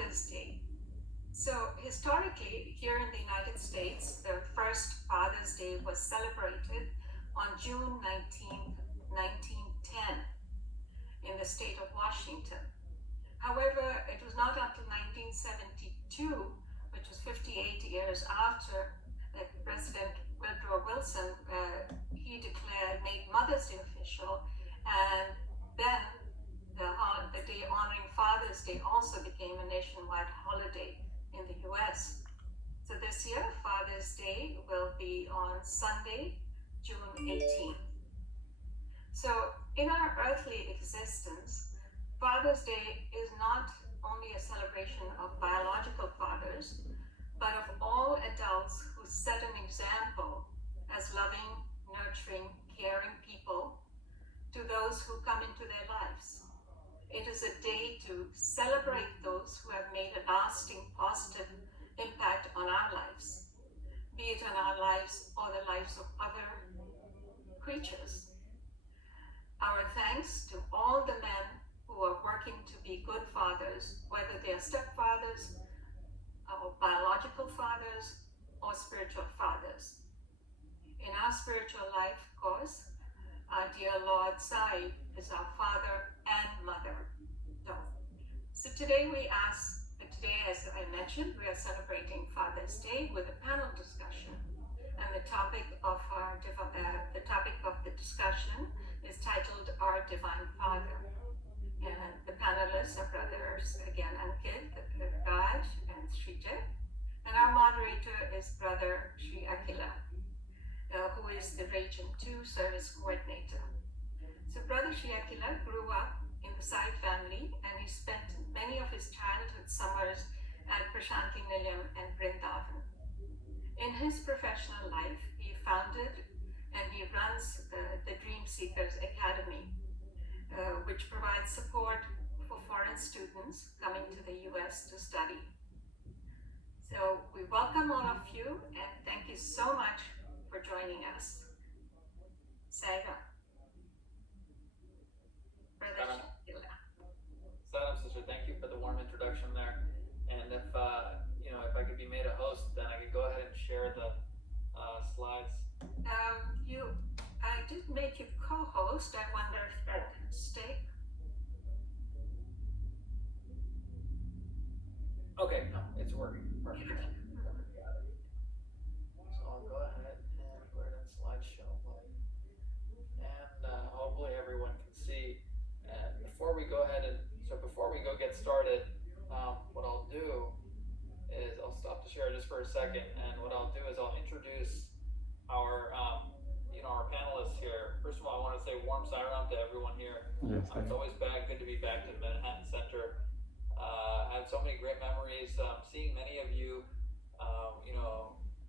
Father's Day. So historically, here in the United States, the first Father's Day was celebrated on June 19th, 1910 in the state of Washington. However, it was not until 1972, which was 58 years after President Woodrow Wilson, he made Mother's Day official, and then the day honoring Father's Day also became a nationwide holiday in the US. So this year, Father's Day will be on Sunday, June 18th. So in our earthly existence, Father's Day is not only a celebration of biological fathers, but of all adults who set an example as loving, nurturing, caring people to those who come into their lives. It is a day to celebrate those who have made a lasting, positive impact on our lives, be it on our lives or the lives of other creatures. Our thanks to all the men who are working to be good fathers, whether they are stepfathers, or biological fathers, or spiritual fathers. In our spiritual life, of course, our dear Lord Sai is our father and mother. So today, as I mentioned, we are celebrating Father's Day with a panel discussion, and the topic of the discussion is titled Our Divine Father. And the panelists are brothers, again, Ankit, Raj, and Srijay. And our moderator is Brother Sri Akila, who is the Region 2 Service Coordinator. So Brother Sri Akila grew up in the Sai family, and he spent many of his childhood summers at Prashanti Nilayam and Vrindavan. In his professional life, he founded and he runs the Dream Seekers Academy, which provides support for foreign students coming to the US to study. So we welcome all of you, and thank you so much for joining us. Sairam. Brother Shakila. Sathya, sister, thank you for the warm introduction there. And if I could be made a host, then I could go ahead and share the slides. I did make you co-host. I wonder if that can stay. Okay, no, it's working. Perfect. Yeah. So I'll go ahead and go ahead and slideshow mode. And hopefully everyone can see. And before we go get started, what I'll do is I'll stop the share just for a second, and what I'll do is I'll introduce our our panelists here. First of all, I want to say warm Sairam to everyone here. Yes, It's always good to be back to the Manhattan Center. I have so many great memories seeing many of you,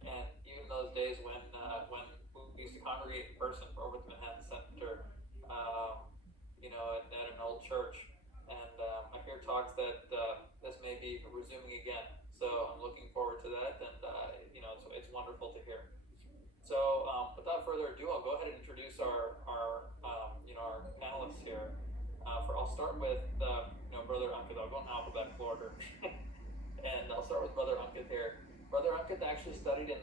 and even those days when we used to congregate in person over at the Manhattan Center, at an old church. And I hear talks that this may be resuming again. So I'm looking forward to that, and it's wonderful to hear. So without further ado, I'll go ahead and introduce our panelists here. I'll start with Brother Ankit. I'll go in alphabetical order, and I'll start with Brother Ankit here. Brother Ankit actually studied in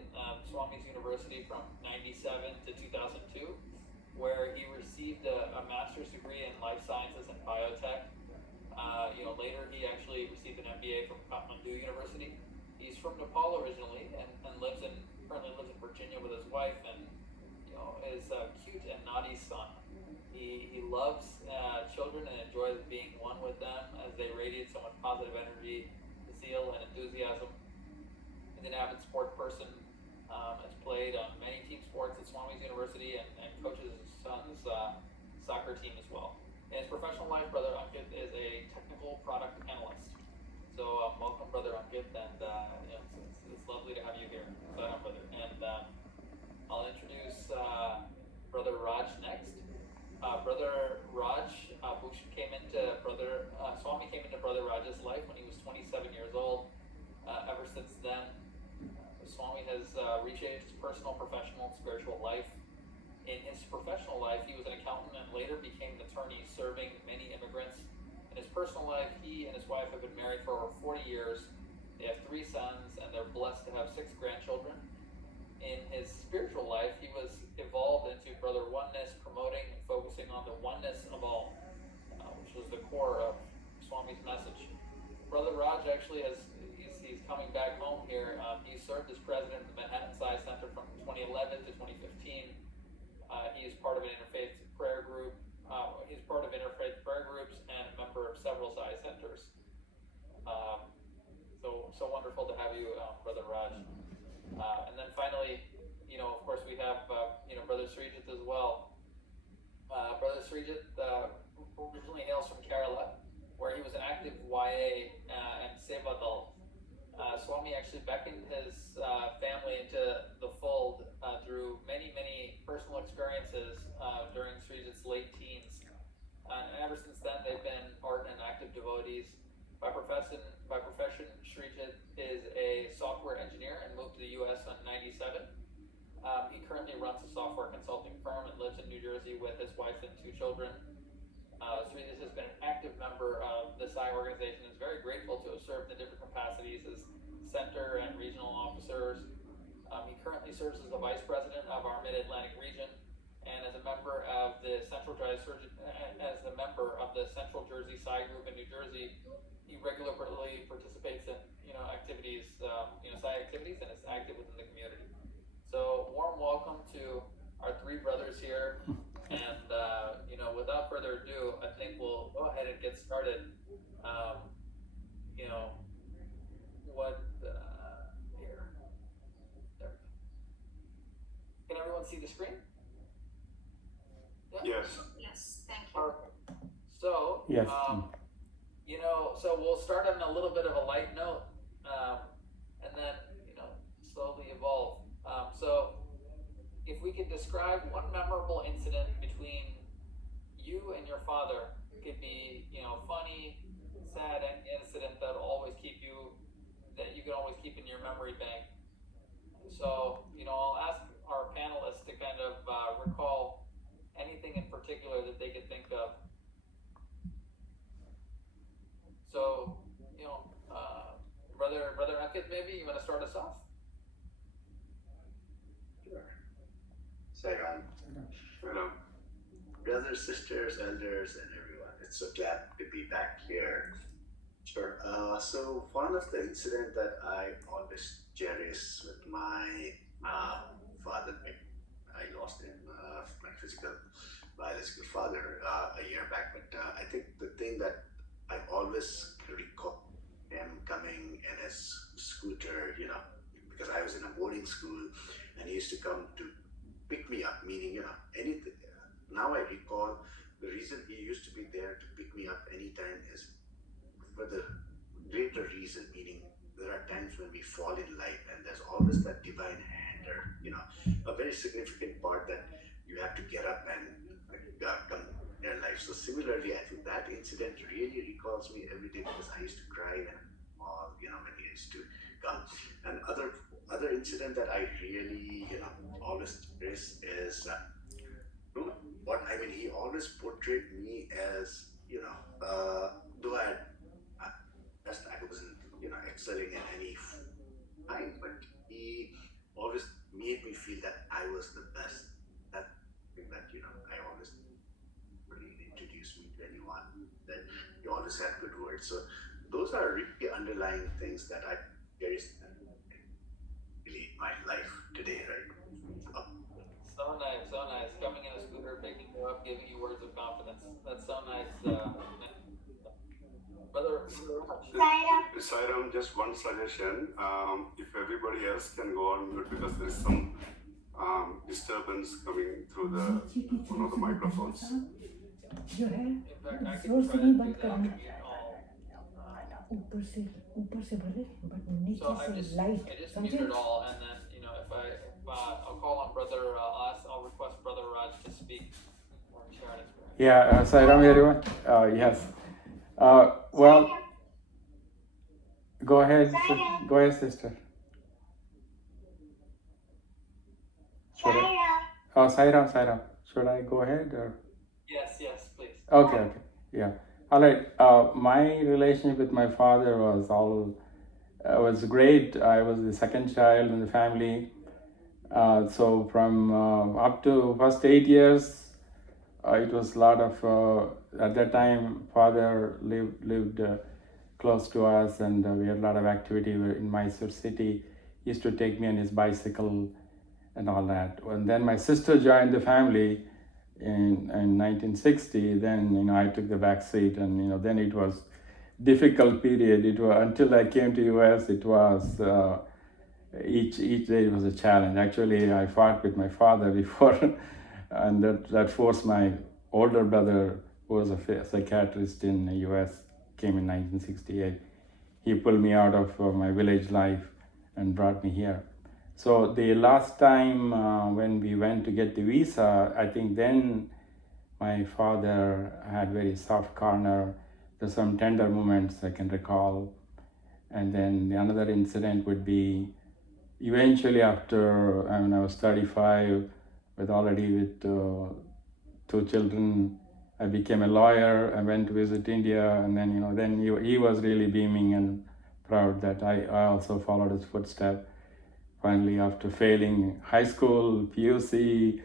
Swami's University from '97 to 2002, where he received a master's degree in life sciences and biotech. Later he actually received an MBA from Kathmandu University. He's from Nepal originally, and currently lives in Virginia with his wife, and is a cute and naughty son. He loves children and enjoys being one with them as they radiate so much positive energy, zeal, and enthusiasm. He's an avid sports person, has played on many team sports at Swami's University, and coaches his son's soccer team as well. In his professional life, Brother Ankit is a technical product analyst. So welcome, Brother Ankit, and it's lovely to have you here. So, brother. And I'll introduce Brother Raj next. Brother Raj, Swami came into Brother Raj's life when he was 27 years old. Ever since then, Swami has reshaped his personal, professional, and spiritual life. In his professional life, he was an accountant and later became an attorney serving many immigrants. In his personal life, he and his wife have been married for over 40 years. They have 3 sons, and they're blessed to have 6 grandchildren. In his spiritual life, he was evolved into Brother Oneness, promoting and focusing on the oneness of all, which was the core of Swami's message. Brother Raj actually he's coming back home here. He served as president of the Manhattan SAI Center from 2011 to 2015. He is part of an interfaith prayer group. He's part of interfaith prayer groups and a member of several SAI centers. So wonderful to have you, Brother Raj. And then finally, of course, we have Brother Srijit as well. Brother Srijit originally hails from Kerala, where he was an active YA and Sevadal. Swami actually beckoned his family into the fold through many, many personal experiences during Srijit's late teens. And ever since then, they've been ardent and active devotees. By profession, Srijit is a software engineer and moved to the U.S. in '97. He currently runs a software consulting firm and lives in New Jersey with his wife and 2 children. Srijit has been an active member of the SAI organization and is very grateful to have served in different capacities as center and regional officers. He currently serves as the vice president of our Mid-Atlantic region and as a member of the Central Jersey SAI group in New Jersey. He regularly participates in activities, SAI activities, and is active within the community. So warm welcome to our 3 brothers here, and without further ado, I think we'll go ahead and get started. Here, there. Can everyone see the screen? Yeah? Yes. Yes, thank you. Perfect. So, Yes. So we'll start on a little bit of a light note, and then, slowly evolve. So if we could describe one memorable incident between you and your father, it could be, funny, sad, and incident that you can always keep in your memory bank. So, I'll ask our panelists to kind of recall anything in particular that they could think of. So, Brother Ankit, maybe you want to start us off? Sure. Saigon. Brothers, sisters, elders, and everyone. It's so glad to be back here. Sure. So one of the incident that I always cherish with my father, I lost him, my biological father, a year back. But I think the thing that I always recall him coming in his scooter, because I was in a boarding school, and he used to come to pick me up, meaning, anything. Now I recall the reason he used to be there to pick me up anytime is for the greater reason, meaning there are times when we fall in life, and there's always that divine hand, or, a very significant part that you have to get up and come in your life. So similarly, I think that incident really recalls me every day, because I used to cry when when he used to come. And other incident that I really always miss is he always portrayed me as though I wasn't excelling in any time, but he always made me feel that I was the best. That thing that I always really introduced me to anyone, that you always had good words. So those are really underlying things that I cherish and really my life today, right? So nice, so nice. Coming in a scooter, picking you up, giving you words of confidence. That's so nice. Brother Sairam, just one suggestion. If everybody else can go on mute, because there is some disturbance coming through one of the microphones. जो है जोर से नहीं बंद करना ऊपर से भले बट नीचे से लाइट I just समझे mute it all, and then if I'll call on Brother. I'll request Brother Raj to speak or share an experience. Yeah, Sairam everyone. Yes. Well, go ahead, sister. Sairam. Should I go ahead or? Yes, please. Okay. Yeah. All right. My relationship with my father was great. I was the second child in the family. So from up to first 8 years, it was a lot of. At that time, father lived close to us, and we had a lot of activity. We were in Mysore city. He used to take me on his bicycle and all that. And then my sister joined the family in 1960. Then I took the back seat, and then it was difficult period. It was until I came to US. It was each day was a challenge. Actually, I fought with my father before, and that forced my older brother, who was a psychiatrist in the US, came in 1968. He pulled me out of my village life and brought me here. So the last time when we went to get the visa, I think then my father had very soft corner. There's some tender moments I can recall. And then another incident would be eventually after I was 35, already with 2 children, I became a lawyer. I went to visit India, and then then he was really beaming and proud that I also followed his footsteps. Finally, after failing high school, PUC,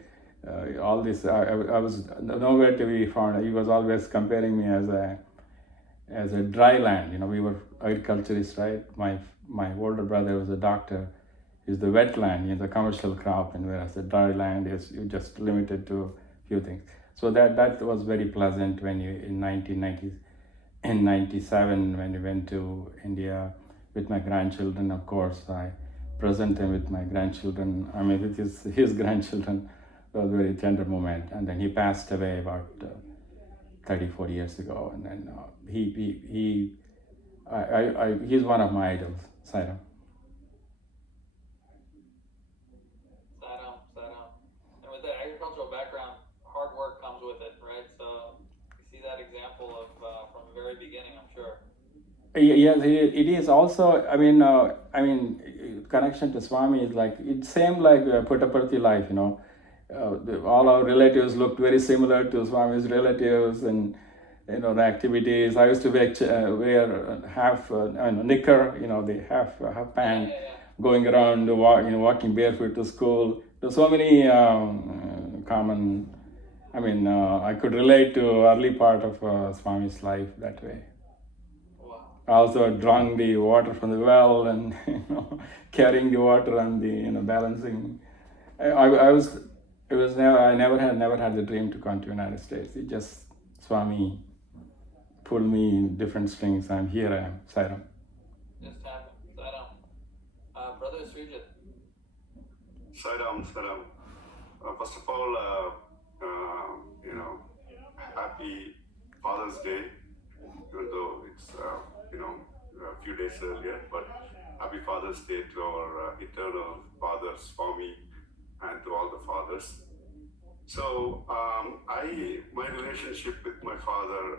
all this, I was nowhere to be found. He was always comparing me as a dry land. We were agriculturists, right? My older brother was a doctor. Is the wetland, the commercial crop, and whereas the dry land is you just limited to a few things. So that was very pleasant when in 1990 in 97 when we went to India with my grandchildren. Of course, I present him with my grandchildren. With his grandchildren. It was a very tender moment. And then he passed away about 34 years ago. And then he's one of my idols, Saira. And with the agricultural background, hard work comes with it, right? So you see that example of from the very beginning, I'm sure. Yes, it is also. Connection to Swami is like it same like Puttaparthi life. All our relatives looked very similar to Swami's relatives, and the activities. I used to wear half knicker, the half pant, going around, walking barefoot to school. There's so many common. I could relate to early part of Swami's life that way. I also drawing the water from the well and carrying the water and the balancing. I never had the dream to come to United States. It just Swami pulled me in different strings. I'm here. I am Sairam. Just happened. Sairam. Brother Srijit. Sairam. First of all, happy Father's Day, even though it's a few days earlier, but happy Father's Day to our eternal Father Swami and to all the fathers. So my relationship with my father,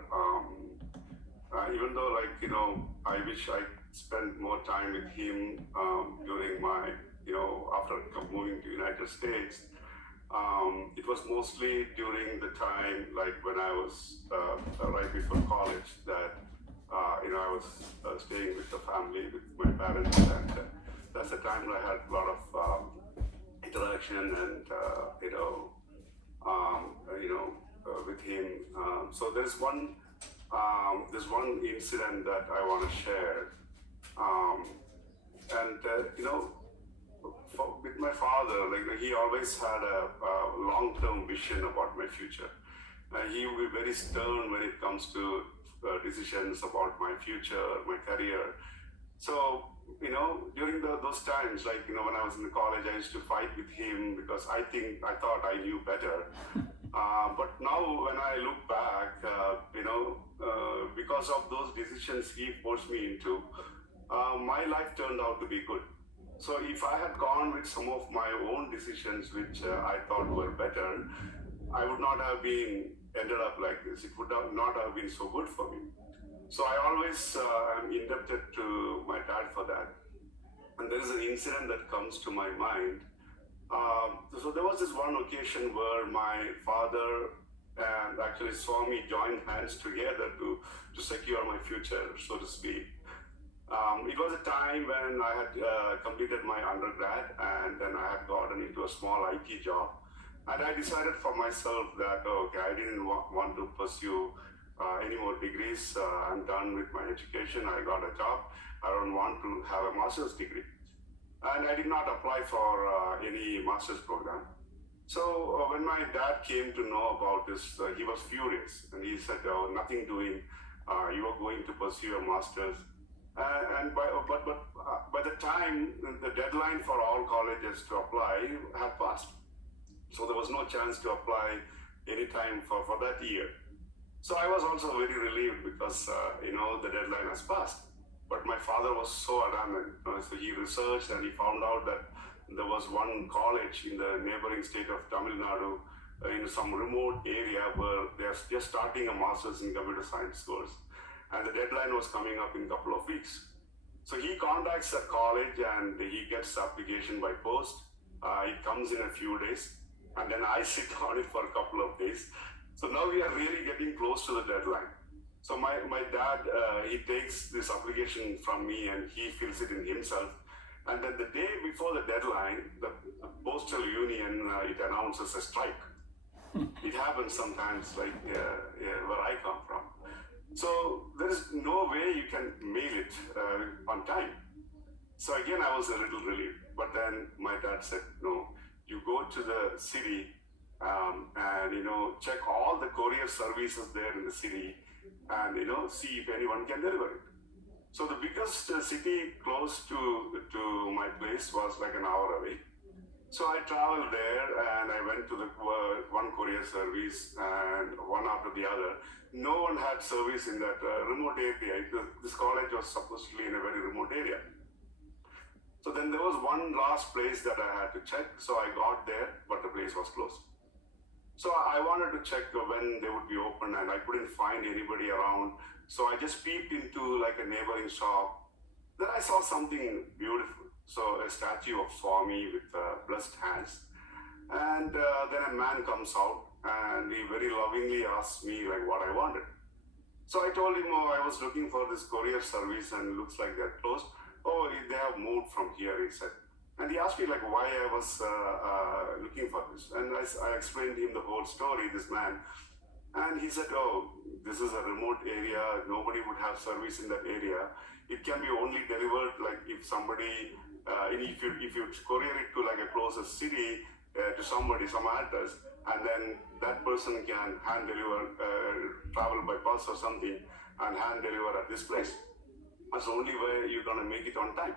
even though I wish I spent more time with him during my after moving to United States. It was mostly during the time when I was right before college that I was staying with the family, with my parents, and that's the time I had a lot of interaction and with him. So there's one incident that I want to share, with my father, he always had a long-term vision about my future. He would be very stern when it comes to decisions about my future, my career. So, during those times, when I was in the college, I used to fight with him because I thought I knew better. But now when I look back, because of those decisions he forced me into, my life turned out to be good. So if I had gone with some of my own decisions, which I thought were better, I would not have ended up like this. It would not have been so good for me. So I always am indebted to my dad for that. And there is an incident that comes to my mind. So there was this one occasion where my father and actually Swami joined hands together to secure my future, so to speak. It was a time when I had completed my undergrad, and then I had gotten into a small IT job. And I decided for myself that, okay, I didn't want to pursue any more degrees. I'm done with my education. I got a job. I don't want to have a master's degree. And I did not apply for any master's program. So when my dad came to know about this, he was furious. And he said, oh, nothing doing. You are going to pursue a master's. But by the time the deadline for all colleges to apply had passed. So there was no chance to apply any time for that year. So I was also very relieved because, the deadline has passed. But my father was so adamant. So he researched and he found out that there was one college in the neighboring state of Tamil Nadu in some remote area where they are just starting a master's in computer science course. And the deadline was coming up in a couple of weeks. So he contacts the college and he gets the application by post. It comes in a few days. And then I sit on it for a couple of days. So now we are really getting close to the deadline. So my dad, he takes this application from me and he fills it in himself. And then the day before the deadline, the postal union, it announces a strike. It happens sometimes, like where I come from. So there is no way you can mail it on time. So again, I was a little relieved. But then my dad said, no, you go to the city and, check all the courier services there in the city and, see if anyone can deliver it. So the biggest city close to my place was like an hour away. So I traveled there and I went to the one courier service and one after the other. No one had service in that remote area. This college was supposedly in a very remote area. So then there was one last place that I had to check. So I got there, but the place was closed. So I wanted to check when they would be open and I couldn't find anybody around. So I just peeped into like a neighboring shop. Then I saw something beautiful. So a statue of Swami with blessed hands. And then a man comes out and he very lovingly asked me like what I wanted. So I told him, I was looking for this courier service and it looks like they're closed. Oh, they have moved from here, he said. And he asked me like why I was looking for this. And I explained to him the whole story, this man. And he said, oh, this is a remote area. Nobody would have service in that area. It can be only delivered like if somebody, if you courier it to like a closest city to somebody, some address, and then that person can hand deliver, travel by bus or something, and hand deliver at this place. That's the only way you're gonna make it on time.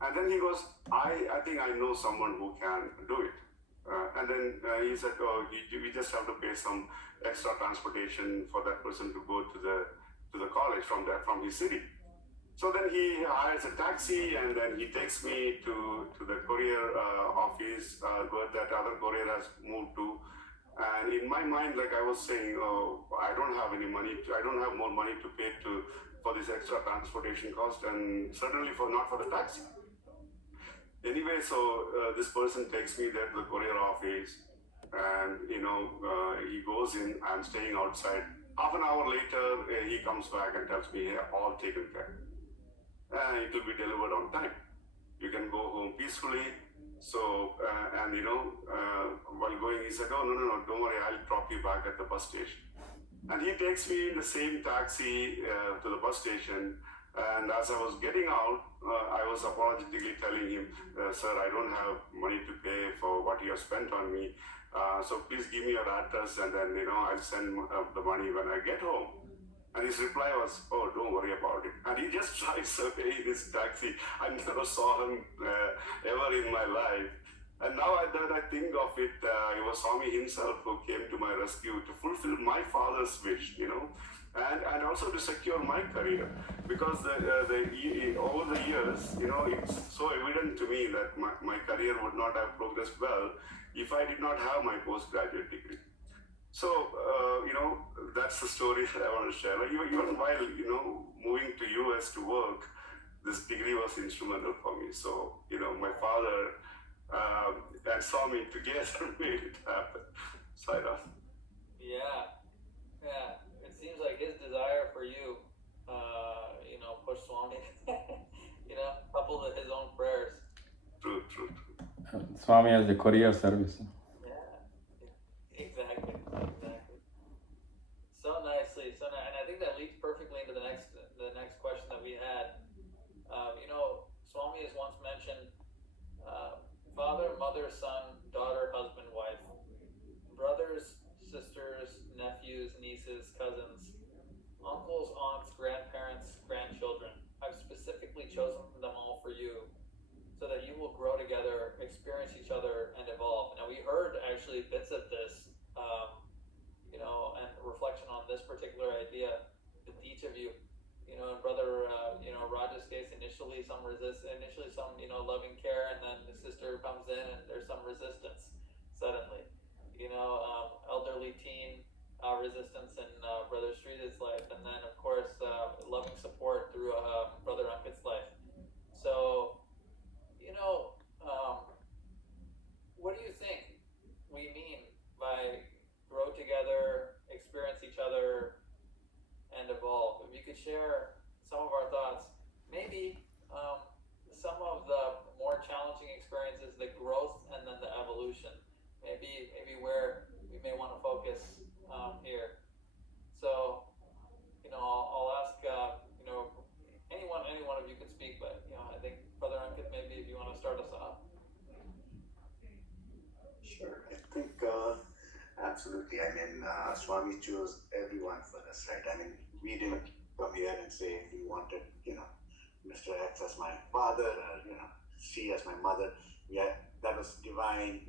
And then he goes, I think I know someone who can do it. And then he said, oh, we just have to pay some extra transportation for that person to go to the college from his city. So then he hires a taxi and then he takes me to the courier office where that other courier has moved to. And in my mind, like I was saying, oh, I don't have any money. I don't have more money to pay for this extra transportation cost, and certainly not for the taxi. Anyway, so this person takes me there to the courier office, and he goes in. I'm staying outside. Half an hour later, he comes back and tells me, hey, all taken care. It will be delivered on time. You can go home peacefully. So, while going, he said, oh, no, don't worry, I'll drop you back at the bus station. And he takes me in the same taxi to the bus station. And as I was getting out, I was apologetically telling him, sir, I don't have money to pay for what you have spent on me. So please give me your address and then, I'll send the money when I get home. And his reply was, oh, don't worry about it. And he just drives away in his taxi. I never saw him ever in my life. And now that I think of it, it was Swami himself who came to my rescue to fulfill my father's wish, and also to secure my career. Because over the years, it's so evident to me that my career would not have progressed well if I did not have my postgraduate degree. So, that's the story that I want to share. Even while, moving to US to work, this degree was instrumental for me. So, my father and Swami together made it happen. Sai Ram. Yeah, yeah. It seems like his desire for you, pushed Swami, coupled with his own prayers. True, true, true. Swami has the courier service. Yeah, exactly. So nicely, and I think that leads perfectly into the next question that we had. Swami has once mentioned father, mother, son, daughter, husband, wife, brothers, sisters, nephews, nieces, cousins, uncles, aunts, grandparents, grandchildren. I've specifically chosen them all for you so that you will grow together, experience each other, and evolve. Now, we heard actually bits of this, and reflection on this particular idea with each of you. And brother, Raj's case, initially some loving care, and then the sister comes in and there's some resistance suddenly. Elderly teen resistance in Brother Sridhar's life, and then of course loving support through Brother Ankit's life. So, what do you think we mean by grow together, experience each other, and evolve? If you could share some of our thoughts, maybe some of the more challenging experiences, the growth, and then the evolution. Maybe where we may want to focus here. So, I'll ask, any one of you could speak, but I think Brother Ankit, maybe if you want to start us off. Sure, I think absolutely. I mean, Swami chose everyone for us, right? I mean, we didn't come here and say we wanted, Mr. X as my father, or she as my mother. Yeah, that was divine,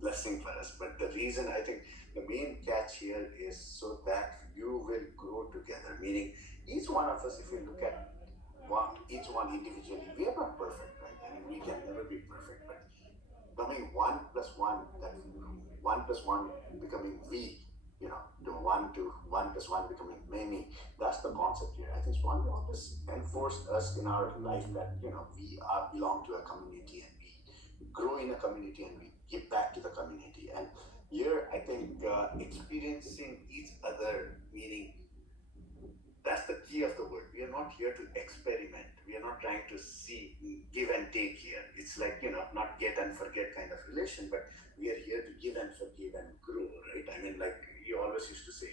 blessing for us. But the reason, I think the main catch here is so that you will grow together. Meaning, each one of us, if you look at each one individually, we are not perfect, right? I mean, we can never be perfect, but becoming 1+1, that 1+1 becoming we, to 1+1 becoming many. That's the concept here. I think Swami always enforced us in our life that we belong to a community, and we grow in a community, and we give back to the community. And here, I think experiencing each other, meaning that's the key of the word. We are not here to experiment. We are not trying to see, give and take here. It's like, not get and forget kind of relation, but we are here to give and forgive and grow, right? I mean, like you always used to say,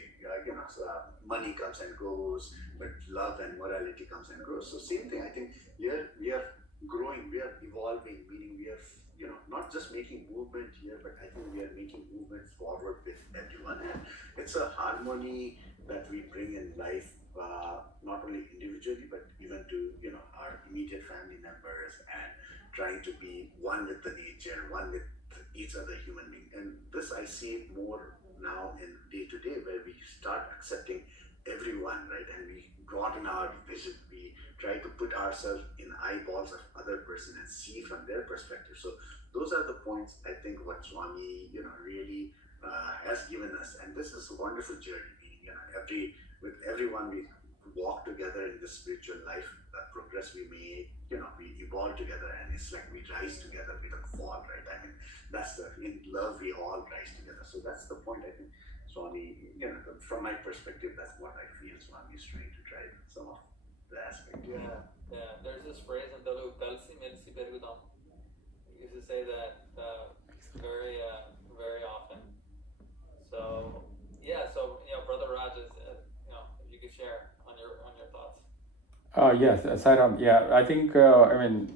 money comes and goes, but love and morality comes and goes. So same thing, I think here we are growing, we are evolving, meaning we are, not just making movement here, but I think we are making movements forward with everyone. And it's a harmony that we bring in life, not only individually, but even to our immediate family members, and trying to be one with the nature, one with each other human being. And this I see more now in day to day, where we start accepting everyone, right? And we broaden our vision. We try to put ourselves in eyeballs of other person and see from their perspective. So those are the points I think what Swami really has given us. And this is a wonderful journey. With everyone we walk together in this spiritual life, that progress we make, we evolve together, and it's like we rise together, we don't fall, right? I mean, in love we all rise together. So that's the point, I think Swami, from my perspective, that's what I feel Swami is trying to drive some of the aspect. Yeah. There's this phrase in Telugu, "Kalsi melsi perugudam." We used to say that very, very often. So Brother Raj is, if you could share on your thoughts. Yes, Sairam. Yeah, I think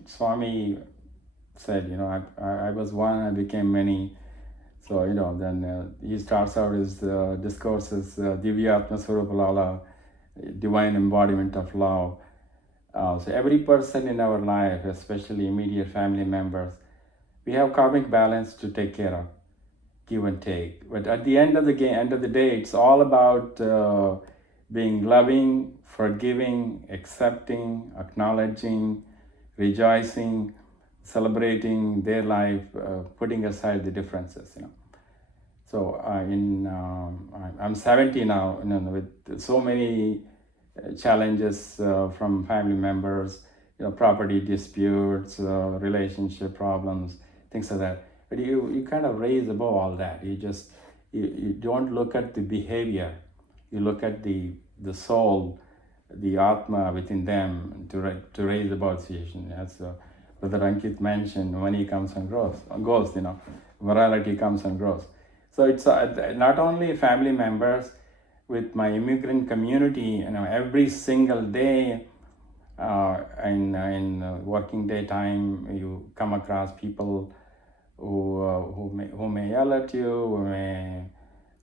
Swami said, I was one, I became many. So then he starts out his discourses, Divya Atma Swarupa Lala, divine embodiment of love. So every person in our life, especially immediate family members, we have karmic balance to take care of, give and take. But at the end of the day, it's all about being loving, forgiving, accepting, acknowledging, rejoicing, celebrating their life, putting aside the differences. So I'm 70 now, with so many challenges from family members, property disputes, relationship problems, things like that. But you kind of raise above all that. you don't look at the behavior, you look at the soul, the Atma within them to raise about situation. As Brother Ankit mentioned, money comes and goes, morality comes and goes. So it's not only family members, with my immigrant community, every single day in working day time, you come across people who may yell at you, who may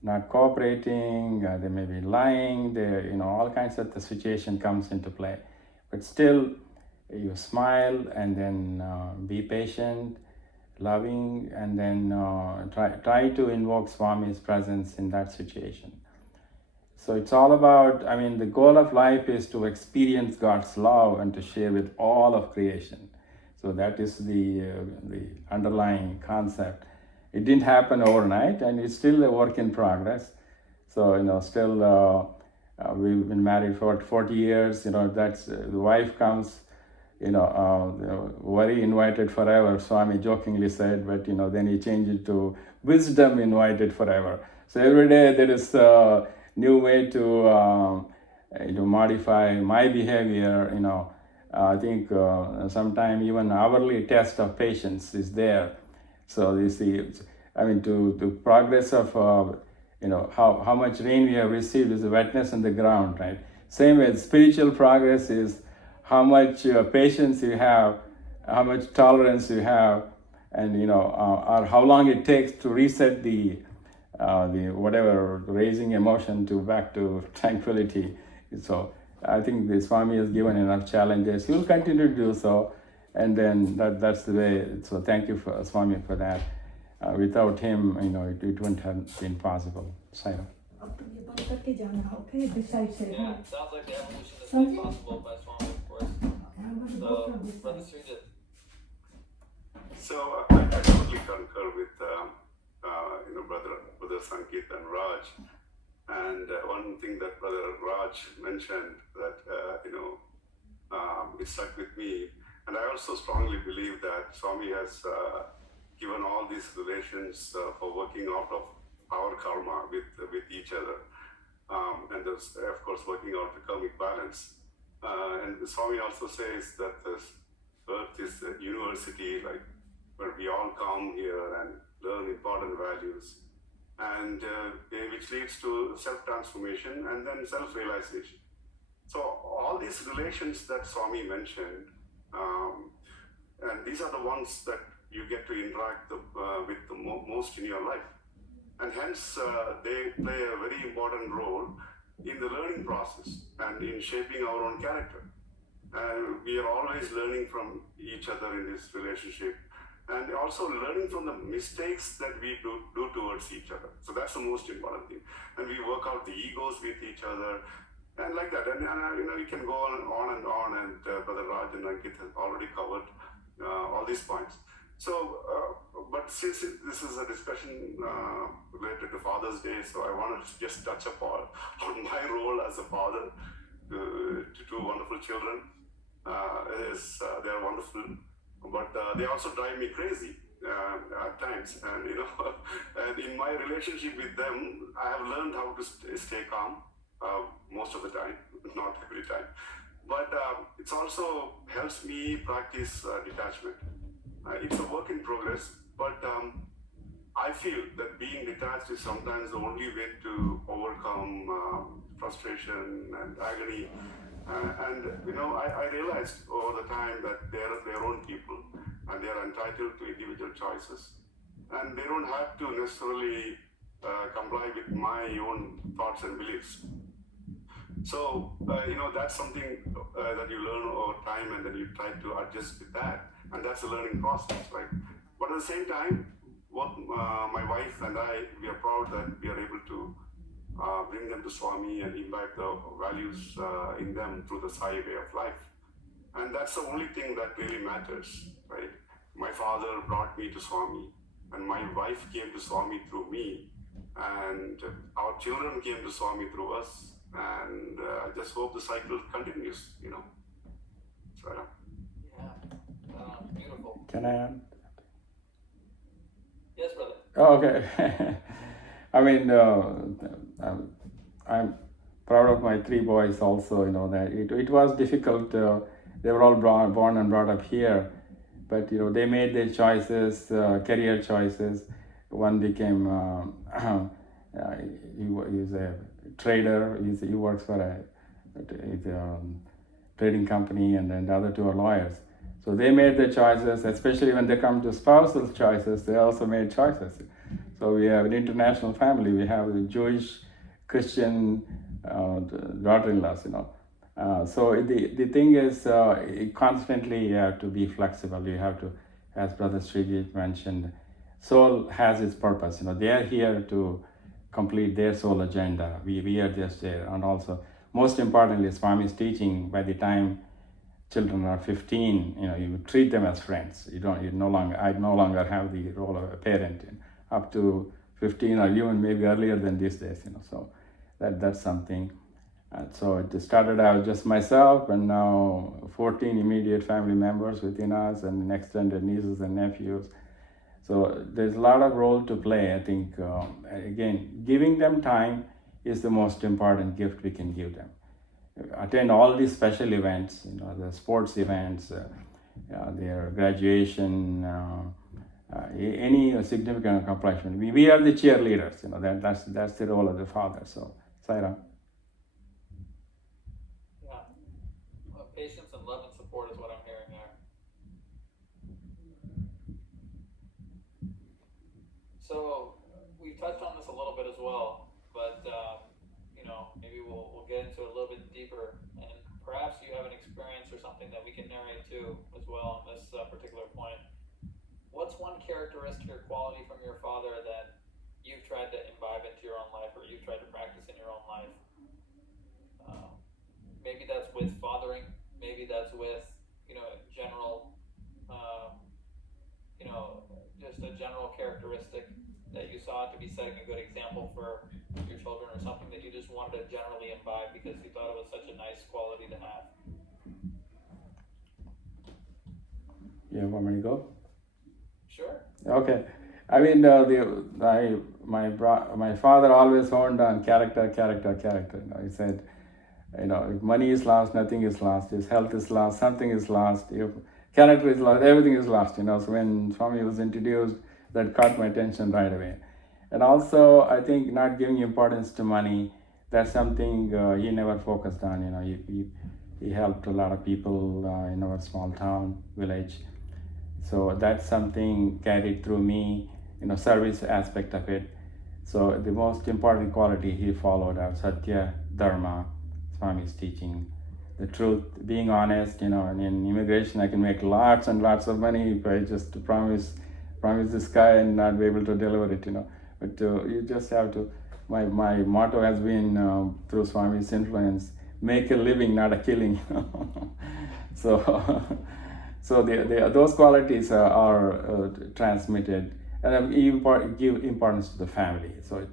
not cooperating, they may be lying, all kinds of the situation comes into play. But still, you smile and then be patient, loving, and then try to invoke Swami's presence in that situation. So it's all about, the goal of life is to experience God's love and to share with all of creation. So that is the underlying concept. It didn't happen overnight, and it's still a work in progress. So, still we've been married for 40 years. That's the wife comes, worry invited forever, Swami jokingly said, but then he changed it to wisdom invited forever. So every day there is a new way to modify my behavior. I think sometime even hourly test of patience is there. So you see, to progress of how much rain we have received is a wetness in the ground, right? Same way, spiritual progress is how much patience you have, how much tolerance you have, and or how long it takes to reset the whatever raising emotion back to tranquility. So I think the Swami has given enough challenges. He will continue to do so, and then that's the way. So thank you for Swami for that. Without him, it wouldn't have been possible. Sai Ram. Yeah, sounds like the evolution is made possible by Swami, of course. So, Brother Srijit. So I totally concur with brother Sankit and Raj. And one thing that Brother Raj mentioned that it stuck with me, and I also strongly believe that Swami has given all these relations for working out of our karma with each other, and there's, of course, working out the karmic balance. And Swami also says that this earth is a university, like where we all come here and learn important values, and which leads to self-transformation and then self-realization. So all these relations that Swami mentioned, and these are the ones that you get to interact with the most in your life. And hence, they play a very important role in the learning process and in shaping our own character. And we are always learning from each other in this relationship, and also learning from the mistakes that we do towards each other. So that's the most important thing. And we work out the egos with each other, and like that. And you can go on and on. And Brother Raj and Ankit have already covered all these points. So, but since this is a discussion related to Father's Day, so I wanted to just touch upon my role as a father to two wonderful children. They are wonderful, but they also drive me crazy at times. And and in my relationship with them, I have learned how to stay calm most of the time, not every time. But it also helps me practice detachment. It's a work in progress, but I feel that being detached is sometimes the only way to overcome frustration and agony. And I realized over the time that they are their own people, and they are entitled to individual choices, and they don't have to necessarily comply with my own thoughts and beliefs. So that's something that you learn over time, and then you try to adjust with that, and that's a learning process, right? But at the same time, what my wife and I, we are proud that we are able to bring them to Swami and imbibe the values in them through the SAI way of life. And that's the only thing that really matters, right? My father brought me to Swami, and my wife came to Swami through me, and our children came to Swami through us, and I just hope the cycle continues, So, Yeah, beautiful. Can I add? Yes, brother. Oh, okay. I mean, I'm proud of my three boys also, that it was difficult. They were all born and brought up here, but they made their choices, career choices. One became he's a trader. He works for a trading company, and then the other two are lawyers. So they made their choices, especially when they come to spousal choices. They also made choices. So we have an international family. We have a Jewish, Christian daughter-in-laws. So the thing is, constantly you have to be flexible. You have to, as Brother Srijit mentioned, soul has its purpose. They are here to complete their soul agenda. We are just there. And also, most importantly, Swami's teaching, by the time children are 15, you treat them as friends. I no longer have the role of a parent up to 15 or even maybe earlier than these days. So that's something. So it started out just myself, and now 14 immediate family members within us, and extended nieces and nephews. So there's a lot of role to play. I think, again, giving them time is the most important gift we can give them. Attend all these special events, the sports events, their graduation, any significant accomplishment. We are the cheerleaders. That's the role of the father. So, Saira. Yeah. Patience and love and support is what I'm hearing there. So we've touched on this a little bit as well, but maybe we'll get into it a little bit deeper, and perhaps you have an experience or something that we can narrate too as well on this particular point. What's one characteristic or quality from your father that you've tried to imbibe into your own life, or you've tried to practice in your own life? Maybe that's with fathering. Maybe that's with general, just a general characteristic that you saw to be setting a good example for your children, or something that you just wanted to generally imbibe because you thought it was such a nice quality to have. You want me to go? Sure. Okay. I mean, my father always honed on character. He said, if money is lost, nothing is lost. If health is lost, something is lost. If character is lost, everything is lost. So when Swami was introduced, that caught my attention right away. And also, I think not giving importance to money, that's something he never focused on. He helped a lot of people in our small town, village. So that's something carried through me, service aspect of it. So the most important quality he followed are Sathya, Dharma, Swami's teaching, the truth, being honest. And in immigration, I can make lots and lots of money if I just promise this guy and not be able to deliver it. But you just have to. My motto has been, through Swami's influence, make a living, not a killing. So. So those qualities are transmitted, and give importance to the family. So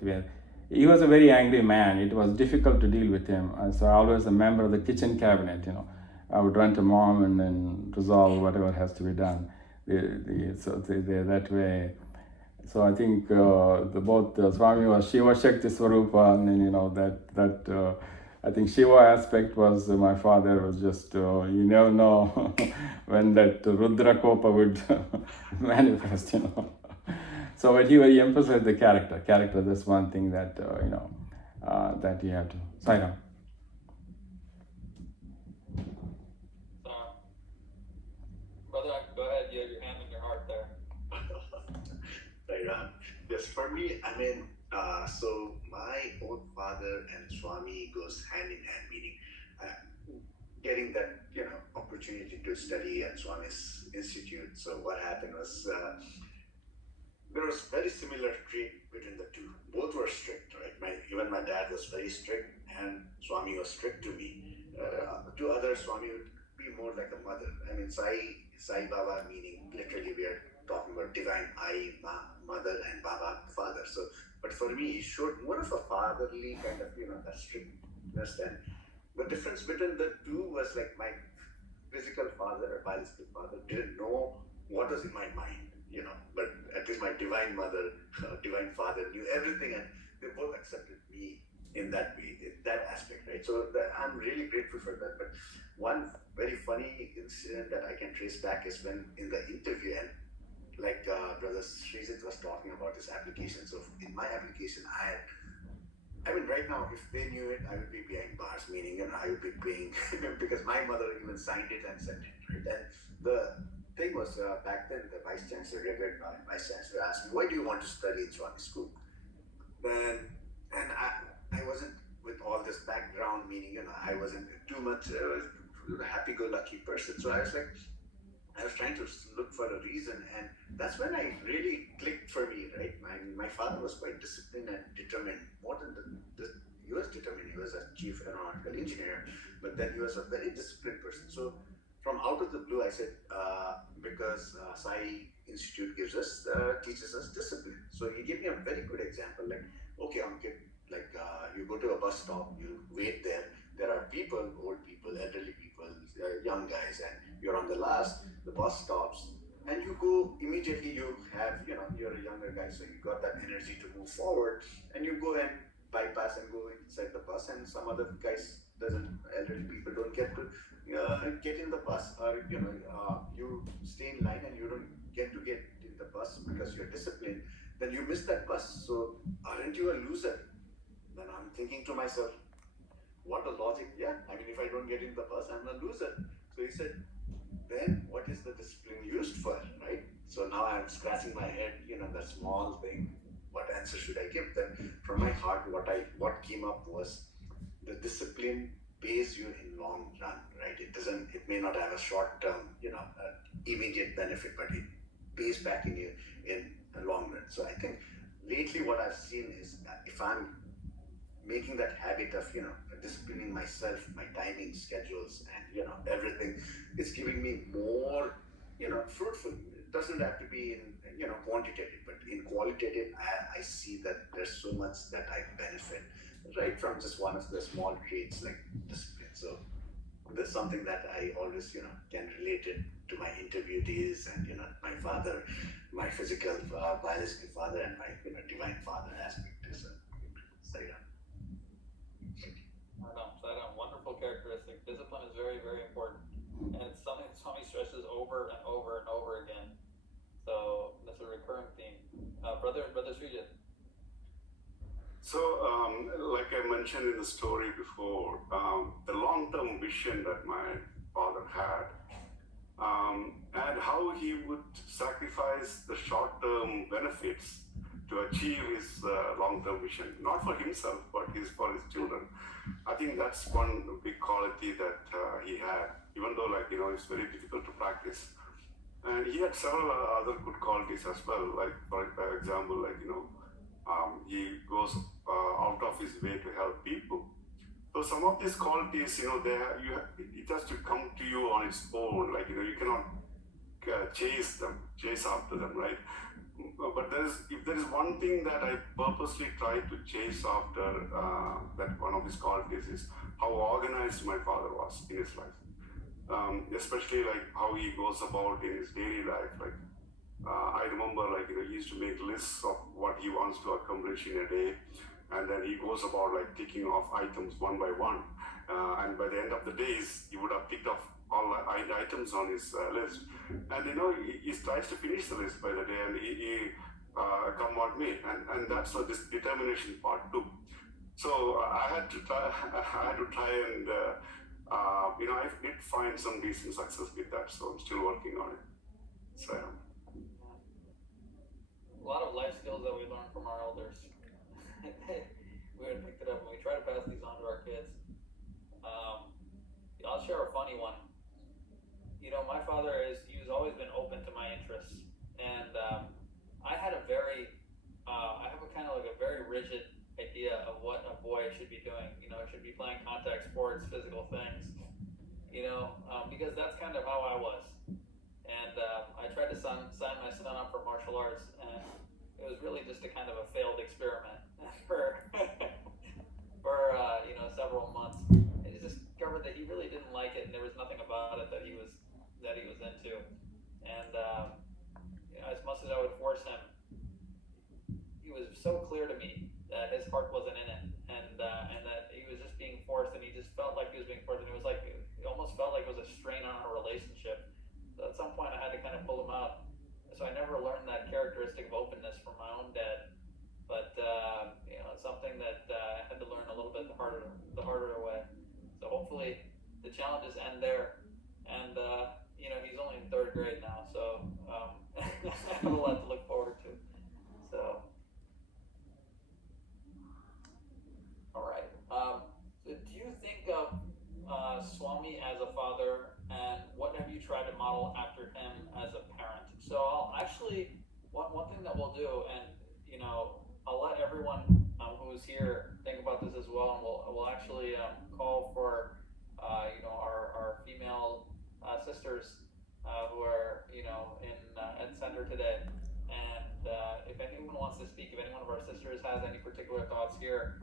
he was a very angry man. It was difficult to deal with him. So I always a member of the kitchen cabinet. I would run to mom and then resolve whatever has to be done. That way. So I think both Swami was Shiva Shakti Swarupa, and then I think Shiva aspect was my father was just you never know when that Rudra Kopa would manifest. So but he emphasized the character. Character, that's one thing that that you have to. Saira. Brother, go ahead. You have your hand on your heart there. Right. Yes, for me, I mean, so my own father and Swami goes hand in hand, meaning getting that opportunity to study at Swami's Institute. So what happened was there was very similar trait between the two. Both were strict, right? Even my dad was very strict, and Swami was strict to me. To others, Swami would be more like a mother. I mean, Sai Baba, meaning literally we are talking about divine I, mother, and Baba, father. So, but for me, he showed more of a fatherly kind of, that strictness. And the difference between the two was like my physical father, biological father, didn't know what was in my mind, but at least my divine mother, divine father knew everything. And they both accepted me in that way, in that aspect, right? So I'm really grateful for that. But one very funny incident that I can trace back is when in the interview, and like Brother Srijit was talking about his application. So in my application, I mean, right now, if they knew it, I would be behind bars, meaning, I would be paying, because my mother even signed it and sent it, right? And the thing was, back then, the Vice Chancellor, Reverend Vice Chancellor asked me, why do you want to study in Swami School? Then, and I wasn't with all this background, meaning, I wasn't too much a happy-go-lucky person. So I was trying to look for a reason, and that's when I really clicked for me, right? My father was quite disciplined and determined, more than he was determined. He was a chief aeronautical engineer, but then he was a very disciplined person. So from out of the blue, I said, because SAI Institute teaches us discipline. So he gave me a very good example, like, okay, Ankit, like you go to a bus stop, you wait there. There are people, old people, elderly people, young guys, and you're on the bus stops, and you go immediately. You have, you're a younger guy, so you got that energy to move forward, and you go and bypass and go inside the bus, and some other guys, elderly people don't get to get in the bus, or you stay in line and you don't get in the bus because you're disciplined. Then you miss that bus. So aren't you a loser? Then I'm thinking to myself, what a logic. Yeah, I mean, if I don't get in the bus, I'm a loser. So he said, then what is the discipline used for, right? So now I'm scratching my head, that small thing, what answer should I give? Then from my heart, what came up was, the discipline pays you in long run, right? It may not have a short term, immediate benefit, but it pays back in you in a long run. So I think lately what I've seen is that if I'm making that habit of, disciplining myself, my timing schedules, and, everything, it's giving me more, fruitful. It doesn't have to be in, quantitative, but in qualitative, I see that there's so much that I benefit right from just one of the small traits like discipline. So that's something that I always, can relate it to my interview days, and, my father, my physical, biological father, and my, divine father aspect is Wonderful characteristic. Discipline is very, very important, and it's something that Swami stresses over and over and over again. So that's a recurring theme. Brother Srijit. So, like I mentioned in the story before, the long-term vision that my father had, and how he would sacrifice the short-term benefits to achieve his long-term vision, not for himself, but for his children. I think that's one big quality that he had, even though, it's very difficult to practice. And he had several other good qualities as well, like, for example, he goes out of his way to help people. So some of these qualities, it has to come to you on its own. You cannot chase after them, right? But if there is one thing that I purposely try to chase after, that one of his qualities is how organized my father was in his life. Especially how he goes about in his daily life. I remember he used to make lists of what he wants to accomplish in a day, and then he goes about ticking off items one by one, and by the end of the days he would have ticked off all the items on his list, and he tries to finish the list by the day, and he come what may, and that's this determination part too. So I had to try and I did find some decent success with that, so I'm still working on it. So a lot of life skills that we learn from our elders. We would pick it up, and we try to pass these on to our kids. I'll share a funny one. My father he's always been open to my interests, and I have a kind of a very rigid idea of what a boy should be doing. Should be playing contact sports, physical things, because that's kind of how I was. And I tried to sign my son up for martial arts, and it was really just a kind of a failed experiment for several months. I just discovered that he really didn't like it, and there was nothing about it that he was into. And as much as I would force him, he was so clear to me that his heart model after him as a parent. So I'll actually, one thing that we'll do, and I'll let everyone who's here think about this as well, and we'll actually call for our female sisters who are in at center today. And if anyone wants to speak, if any one of our sisters has any particular thoughts here,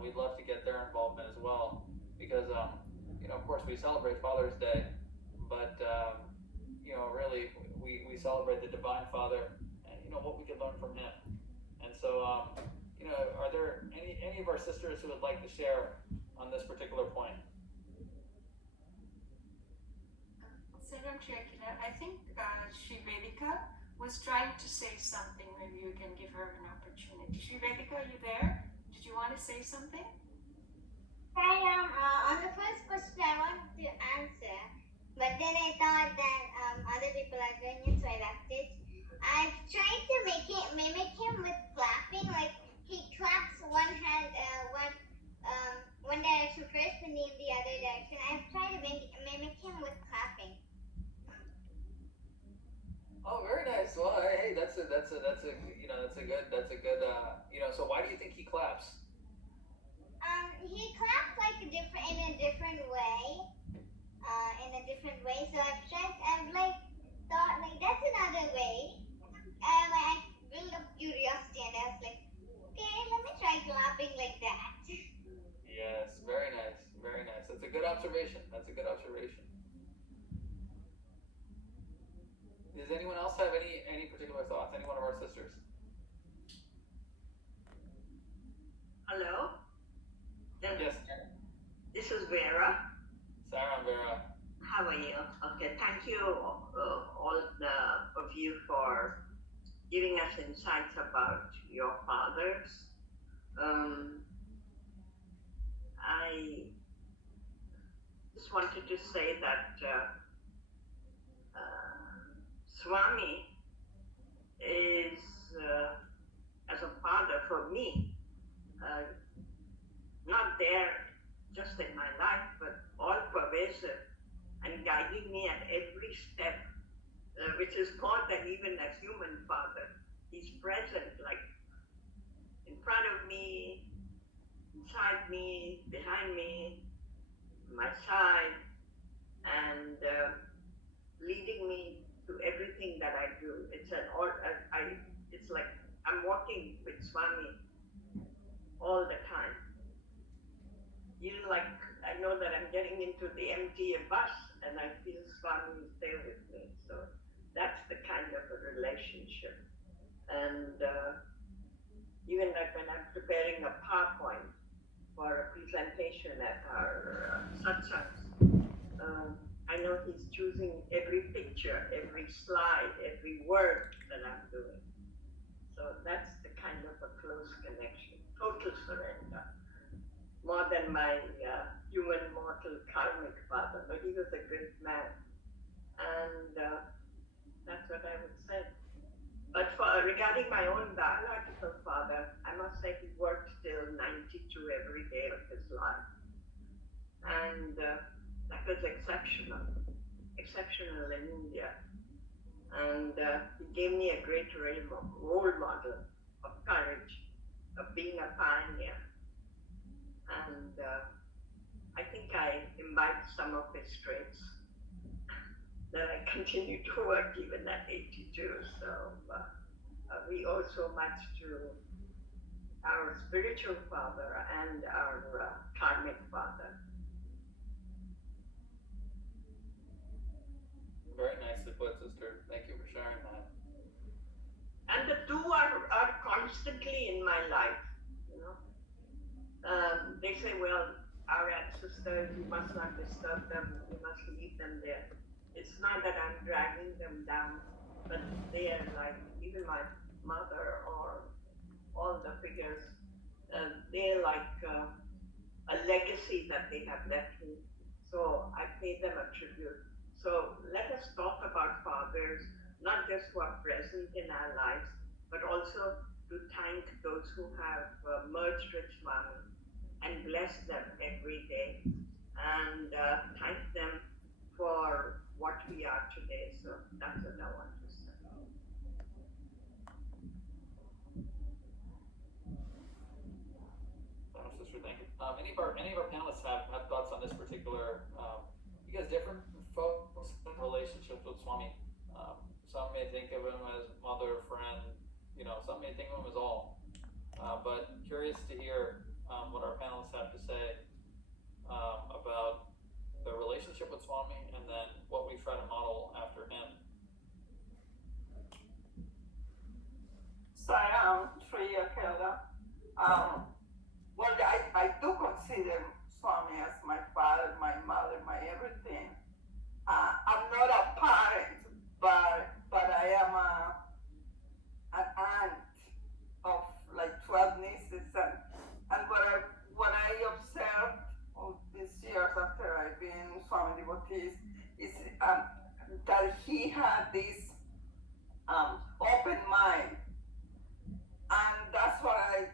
we'd love to get their involvement as well, because of course we celebrate Father's Day, but really we celebrate the Divine Father and what we could learn from him. And so are there any of our sisters who would like to share on this particular point? Saram Shakila, I think Sri Vedika was trying to say something. Maybe you can give her an opportunity. Sri Vedika, are you there? Did you want to say something? Hi, on the first question I wanted to answer, but then I thought that other people are doing it, so I left it. I tried to mimic him with clapping, like he claps one hand, one direction first and then the other direction. I've tried to mimic him with clapping. Oh, very nice. Well, hey, that's a good So why do you think he claps? He claps like in a different way. So I've thought that's another way. I built up curiosity and I was like, okay, let me try clapping like that. Yes, very nice, very nice. That's a good observation. Does anyone else have any particular thoughts? Any one of our sisters? Hello? Yes. This is Vera. Sarah and Vera. How are you? Okay, thank you all of you for giving us insights about your fathers. I just wanted to say that Swami is, as a father for me, not there just in my life, but all pervasive and guiding me at every step, which is more than even a human father. He's present, like in front of me, inside me, behind me, my side, and leading me to everything that I do. It's like I'm walking with Swami all the time. I know that I'm getting into the empty bus and I feel Swami is there with me. So that's the kind of a relationship. And even like when I'm preparing a PowerPoint for a presentation at our satsangs, I know he's choosing every picture, every slide, every word that I'm doing. So that's the kind of a close connection, total surrender. More than my human mortal karmic father, but he was a great man. And that's what I would say. But regarding my own biological father, I must say he worked till 92 every day of his life. And that was exceptional in India. And he gave me a great role model of courage, of being a pioneer. And I think I imbibed some of his traits that I continue to work even at 82. So we owe so much to our spiritual father and our karmic father. Very nicely put, sister. Thank you for sharing that. And the two are constantly in my life, They say, well, our ancestors, you must not disturb them, you must leave them there. It's not that I'm dragging them down, but they are like, even my mother or all the figures, they're like a legacy that they have left me. So I pay them a tribute. So let us talk about fathers, not just who are present in our lives, but also to thank those who have merged with Swami and bless them every day and thank them for what we are about today. So that's what I want to say. Sister, thank you. Any of our panelists have thoughts on this particular? You guys different folks in relationships with Swami. Some may think of him as mother, friend. Some may think of him as all. But curious to hear what our panelists have to say about the relationship with Swami, and then what we try to model after him. So I am 3 years older. Well, I do consider Swami as my father, my mother, my everything. I'm not a parent, but I am an aunt of like 12 nieces, and what I observed all these years after I've been Swami devotee is that he had this open mind, and that's what I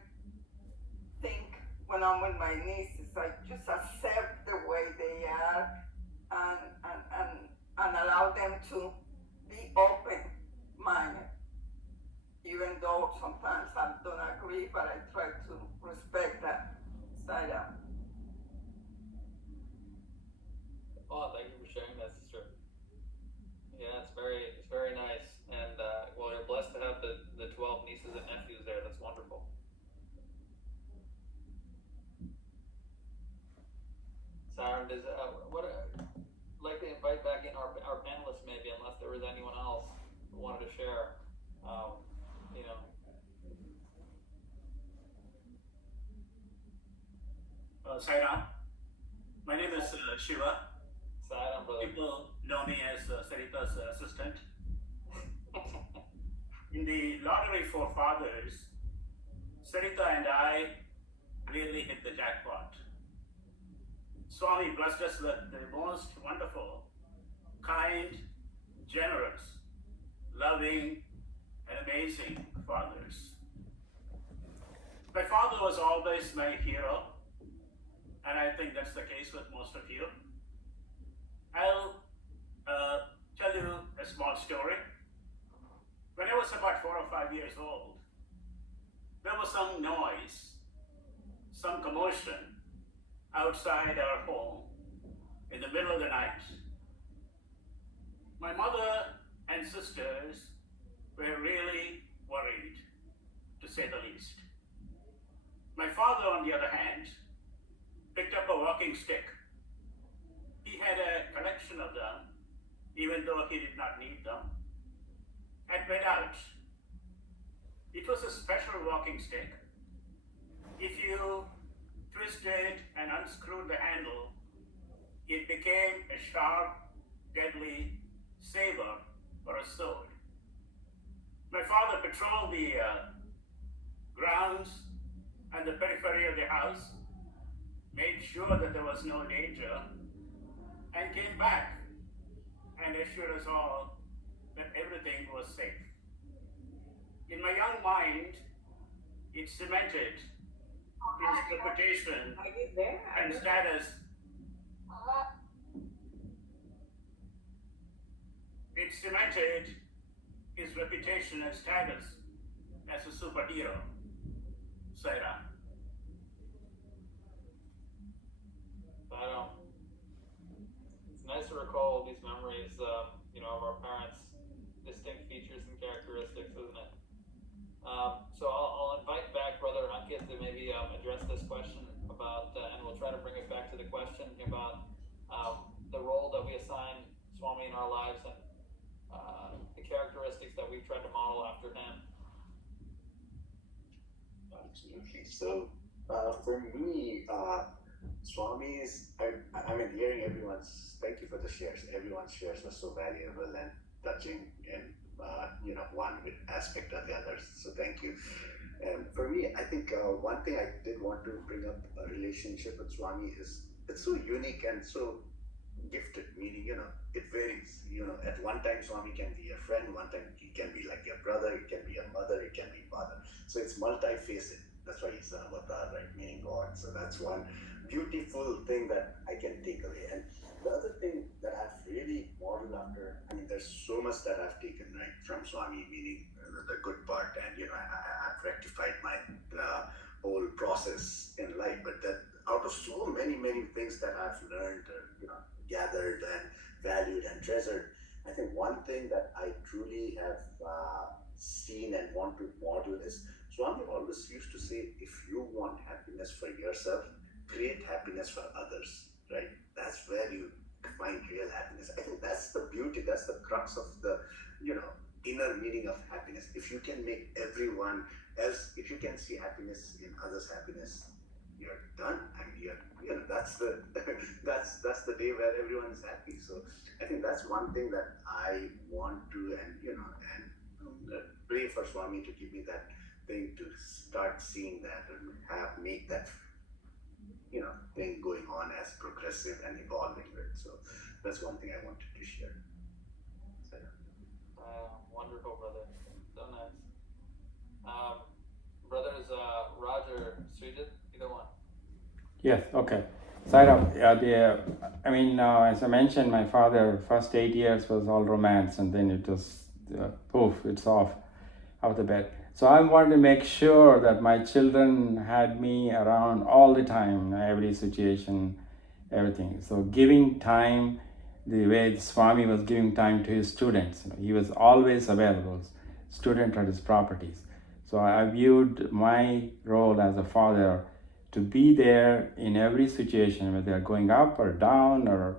think when I'm with my nieces. I just accept the way they are and allow them to be open-minded, even though sometimes I don't agree, but I try to respect that side of. Oh, thank you for sharing that, sister. Yeah, it's very nice, and well, you're blessed to have the 12 nieces and nephews there. That's wonderful. Siren, does I'd like to invite back in our panelists, maybe, unless there was anyone else who wanted to share. Sairam. My name is Shiva. Sairam, brother. People know me as Sarita's assistant. In the lottery for fathers, Sarita and I really hit the jackpot. Swami blessed us with the most wonderful, kind, generous, loving, and amazing fathers. My father was always my hero, and I think that's the case with most of you. I'll tell you a small story. When I was about 4 or 5 years old, there was some noise, some commotion outside our home in the middle of the night. My mother and sisters were really worried, to say the least. My father, on the other hand, picked up a walking stick. He had a collection of them, even though he did not need them, and went out. It was a special walking stick. If you twisted and unscrewed the handle, it became a sharp, deadly saber or a sword. My father patrolled the grounds and the periphery of the house, made sure that there was no danger, and came back and assured us all that everything was safe. In my young mind, it cemented his reputation and status. It cemented his reputation and status as a superhero. Saira. It's nice to recall these memories, of our parents' distinct features and characteristics, isn't it? So I'll invite back Brother Ankit to maybe address this question about, and we'll try to bring it back to the question about the role that we assign Swami in our lives and the characteristics that we've tried to model after him. Absolutely. So for me, Swami is, I mean, hearing thank you for the shares. Everyone's shares were so valuable and touching in, one aspect or the others. So thank you. And for me, I think one thing I did want to bring up a relationship with Swami is it's so unique and so gifted, meaning, it varies. At one time Swami can be a friend, one time he can be like your brother, he can be a mother, he can be father. So it's multifaceted. That's why he's an avatar, right? Meaning God. So that's one beautiful thing that I can take away. And the other thing that I've really modeled after, much that I've taken, right, from Swami, meaning the good part, and I've rectified my whole process in life. But that out of so many things that I've learned, gathered and valued and treasured, I think one thing that I truly have seen and want to model is Swami always used to say, if you want happiness for yourself, create happiness for others, right? That's where you find real happiness. I think that's the beauty, that's the crux of the, inner meaning of happiness. If you can make everyone else, if you can see happiness in others' happiness, you're done. I mean, that's the that's the day where everyone is happy. So I think that's one thing that I want to, and pray for Swami to give me that thing to start seeing that and make that thing going on as progressive and evolving, right? So that's one thing I wanted to share. So, wonderful, brother. So nice. Brothers Roger, Srijit, either one. Yes, okay. Sairam, as I mentioned, my father, first 8 years was all romance, and then it was poof, it's off the bed. So I wanted to make sure that my children had me around all the time, every situation, everything. So giving time, the way Swami was giving time to his students, he was always available, student at his properties. So I viewed my role as a father to be there in every situation, whether they're going up or down or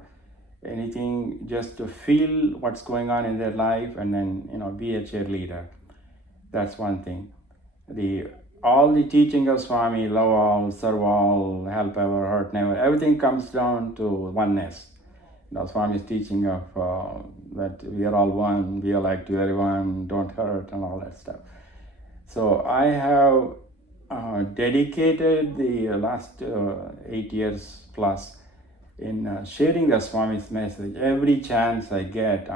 anything, just to feel what's going on in their life and then, be a cheerleader. That's one thing. All the teaching of Swami, love all, serve all, help ever, hurt never, everything comes down to oneness. Swami's teaching of that we are all one, be alike to everyone, don't hurt, and all that stuff. So I have dedicated the last 8 years plus in sharing the Swami's message. Every chance I get,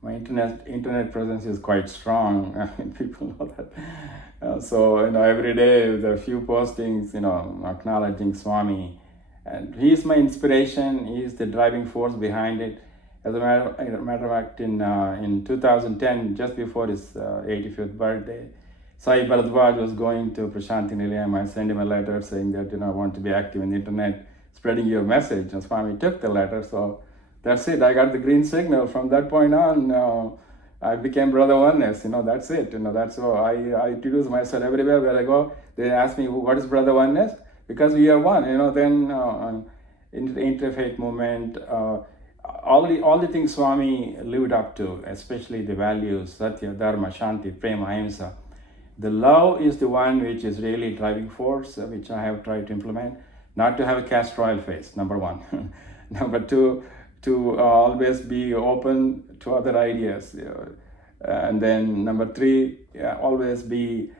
my internet presence is quite strong. People know that. So every day there are a few postings, acknowledging Swami, and he's my inspiration. He's the driving force behind it. As a matter of fact, in 2010, just before his 85th birthday, Sai Bharadwaj was going to Prashanti Nilayam. I sent him a letter saying that I want to be active in the internet, spreading your message. And Swami took the letter, so that's it. I got the green signal. From that point on, I became Brother Oneness. That's it. That's all. I introduce myself everywhere where I go. They ask me, what is Brother Oneness? Because we are one. Then in the interfaith movement, all the things Swami lived up to, especially the values, Sathya, Dharma, Shanti, Prema, Ahimsa. The love is the one which is really driving force, which I have tried to implement. Not to have a castor oil face, number one. Number two, to always be open to other ideas. And then number three, always be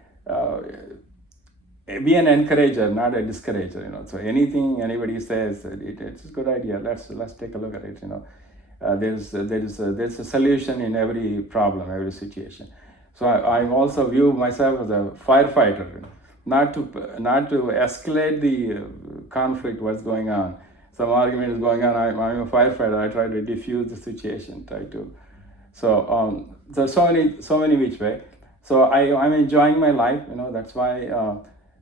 an encourager, not a discourager. So anything anybody says, it's a good idea. Let's take a look at it. There's a solution in every problem, every situation. So I also view myself as a firefighter, not to escalate the conflict, what's going on. Some argument is going on, I'm a firefighter, I try to diffuse the situation, so many which way. So I'm enjoying my life, that's why,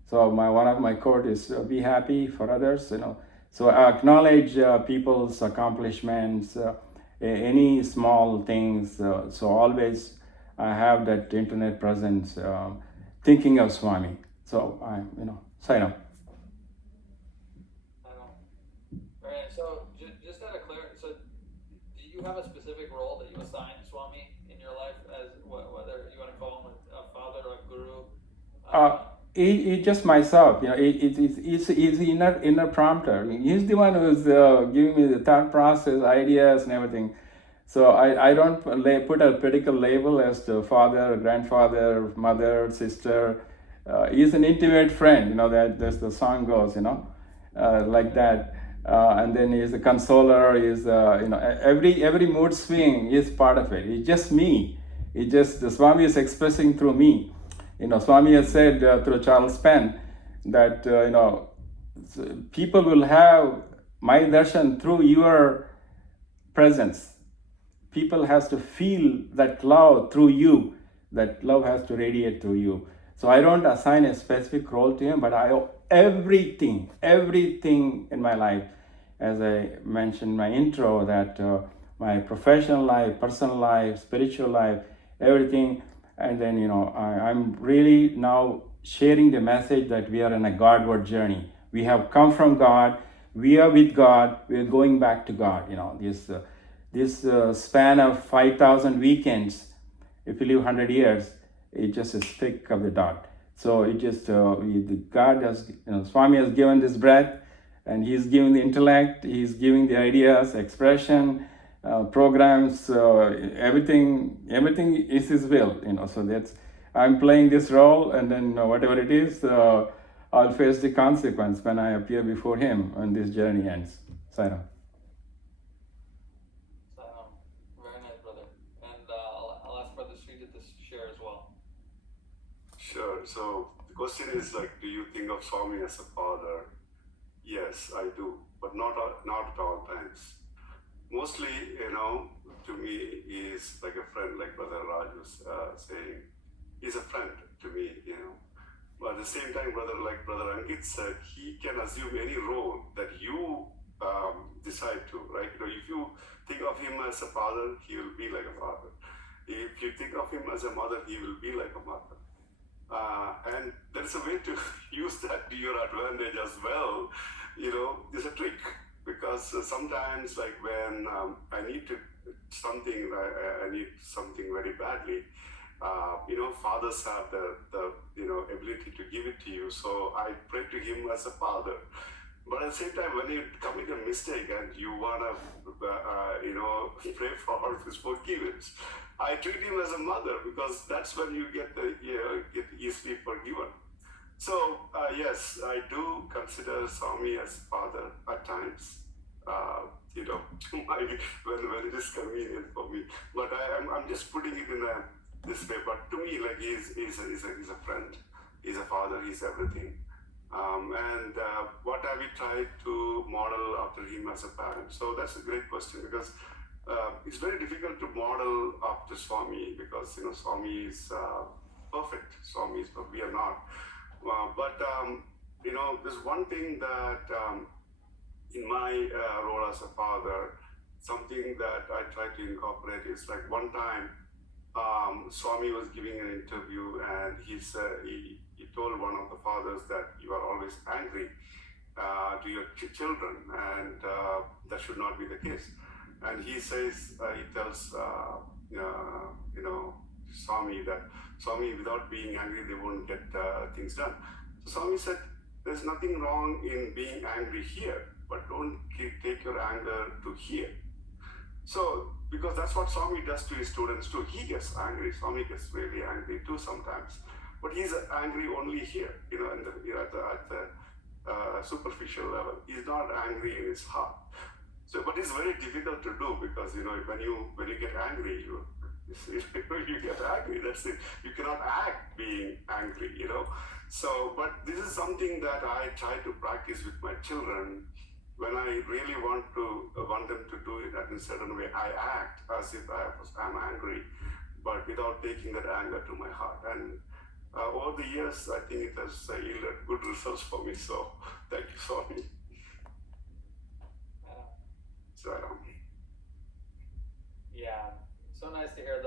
one of my quote is, be happy for others, So I acknowledge people's accomplishments, any small things, so always I have that internet presence, thinking of Swami. So sign up. Alright, so just out of clarity, so do you have a specific role that you assign Swami in your life, as whether you want to call him a father or a guru? It's just myself, it's the inner prompter. He's the one who's giving me the thought process, ideas, and everything. So I don't put a particular label as to father, grandfather, mother, sister. He's an intimate friend, that the song goes, like that. And then he's a consoler. He's every mood swing is part of it. It's just me. The Swami is expressing through me. Swami has said through Charles Penn that people will have my darshan through your presence. people has to feel that love through you. That love has to radiate through you. So I don't assign a specific role to him, but I owe everything in my life, as I mentioned in my intro, that my professional life, personal life, spiritual life, everything. And then, I'm really now sharing the message that we are in a Godward journey. We have come from God. We are with God. We are going back to God. This span of 5,000 weekends, if you live 100 years, it's just a stick of the dot. So it just, God has, Swami has given this breath, and he's giving the intellect, he's giving the ideas, expression, programs, everything is his will, so that's, I'm playing this role, and then whatever it is, I'll face the consequence when I appear before him when this journey ends. Sayonara. Very nice, brother. And I'll ask Brother Sridhar to share as well. Sure. So the question is do you think of Swami as a father? Yes, I do, but not at all times. Mostly, to me, he's like a friend, like Brother Raj was saying. He's a friend to me, But at the same time, Brother Ankit said, he can assume any role that you decide to, right? If you think of him as a father, he will be like a father. If you think of him as a mother, he will be like a mother. And there's a way to use that to your advantage as well. There's a trick, because sometimes when I need something very badly, fathers have the ability to give it to you. So I pray to him as a father. But at the same time, when you commit a mistake and you want to, pray for his forgiveness, I treat him as a mother, because that's when you get easily forgiven. So yes, I do consider Swami as father at times. When it is convenient for me. But I'm just putting it in this way. But to me, he's a friend, he's a father, he's everything. And what have we tried to model after him as a parent? So that's a great question, because it's very difficult to model after Swami, because Swami is perfect. Swami is perfect. We are not. But there's one thing that in my role as a father, something that I try to incorporate is one time Swami was giving an interview, and he told one of the fathers that you are always angry to your children, and that should not be the case. And he tells Swami that Swami, without being angry, they won't get things done. So Swami said, there's nothing wrong in being angry here, but don't take your anger to here. So, because that's what Swami does to his students too. He gets angry. Swami gets really angry too sometimes. But he's angry only here, at the superficial level. He's not angry in his heart. So, but it's very difficult to do, because when you get angry, you get angry. That's it. You cannot act being angry. So, but this is something that I try to practice with my children. When I really want them to do it in a certain way, I act as if I'm angry, but without taking that anger to my heart. And over the years, I think it has yielded good results for me. So thank you, Swami. Yeah, so nice to hear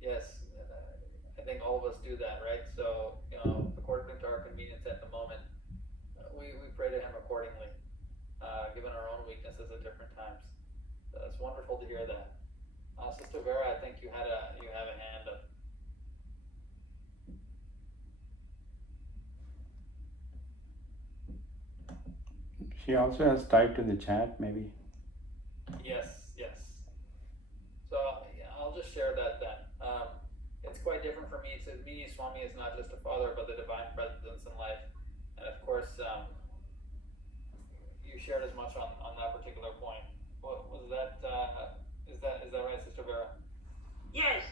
yes, I think all of us do that, right? So, according to our convenience at the moment, we pray to him accordingly, given our own weaknesses at different times. So it's wonderful to hear that. Sister Vera, I think you have a hand up. She also has typed in the chat, maybe. Yes. So I'll just share that then. It's quite different for me. It says, me, Swami is not just a father, but the divine presence in life. And of course, you shared as much on that particular point. What was that? Is that right, Sister Vera? Yes,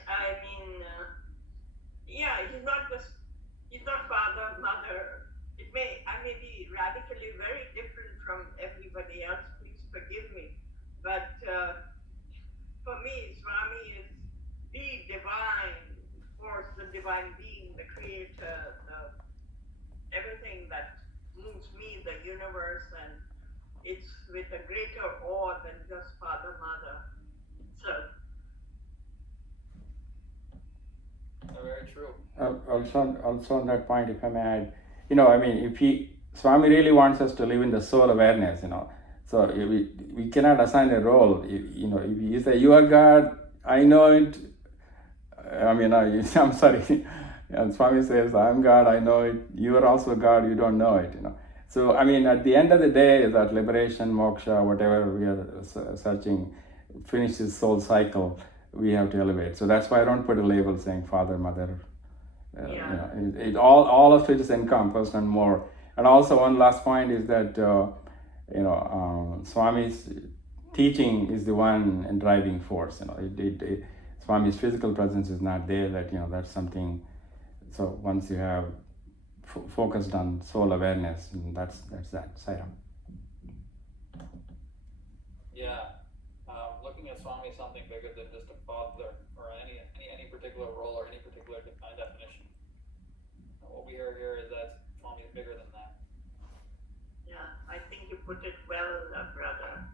he's not father, mother. I may be radically very different from everybody else. Please forgive me, but for me, divine being, the creator, everything that moves me, the universe, and it's with a greater awe than just father, mother. So. Very true. Also on that point, if I may add, I mean, if Swami really wants us to live in the soul awareness, so we cannot assign a role. If you say you are God, I know it. I mean, I'm sorry. And Swami says, I'm God, I know it. You are also God, you don't know it. So, I mean, at the end of the day, that liberation, moksha, whatever we are searching, finish this soul cycle, we have to elevate. So that's why I don't put a label saying father, mother. All of it is encompassed and more. And also one last point is that Swami's teaching is the one driving force. Swami's physical presence is not there. That's something. So once you have focused on soul awareness, that's that. Sairam. Yeah, looking at Swami is something bigger than just a father or any particular role or any particular defined definition. What we hear here is that Swami is bigger than that. Yeah, I think you put it well, brother.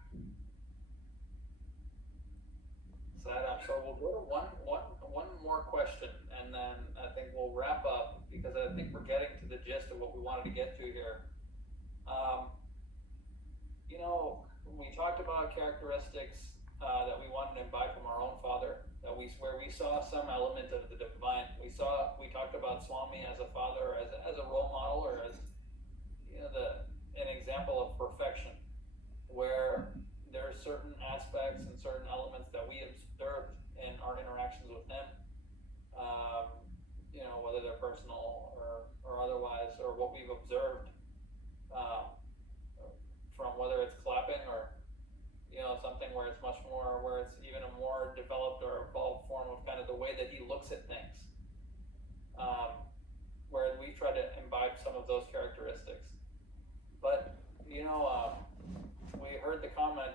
So we'll go to one more question, and then I think we'll wrap up because I think we're getting to the gist of what we wanted to get to here. We talked about characteristics that we wanted to imbibe from our own father. Where we saw some element of the divine. We talked about Swami as a father, as a role model, or as an example of perfection, where there are certain aspects and certain elements that we observed in our interactions with him, whether they're personal or otherwise, or what we've observed from whether it's clapping or something where it's even a more developed or evolved form of kind of the way that he looks at things, where we try to imbibe some of those characteristics. But we heard the comment,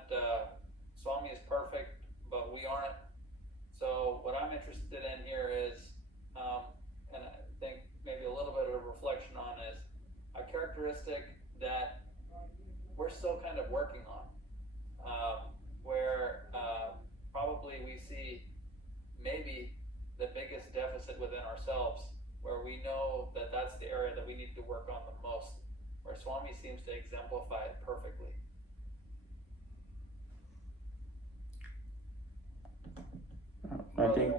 Swami is perfect, but we aren't. So what I'm interested in here is, and I think maybe a little bit of reflection on, is a characteristic that we're still kind of working on, where probably we see maybe the biggest deficit within ourselves, where we know that that's the area that we need to work on the most, where Swami seems to exemplify it perfectly. I think,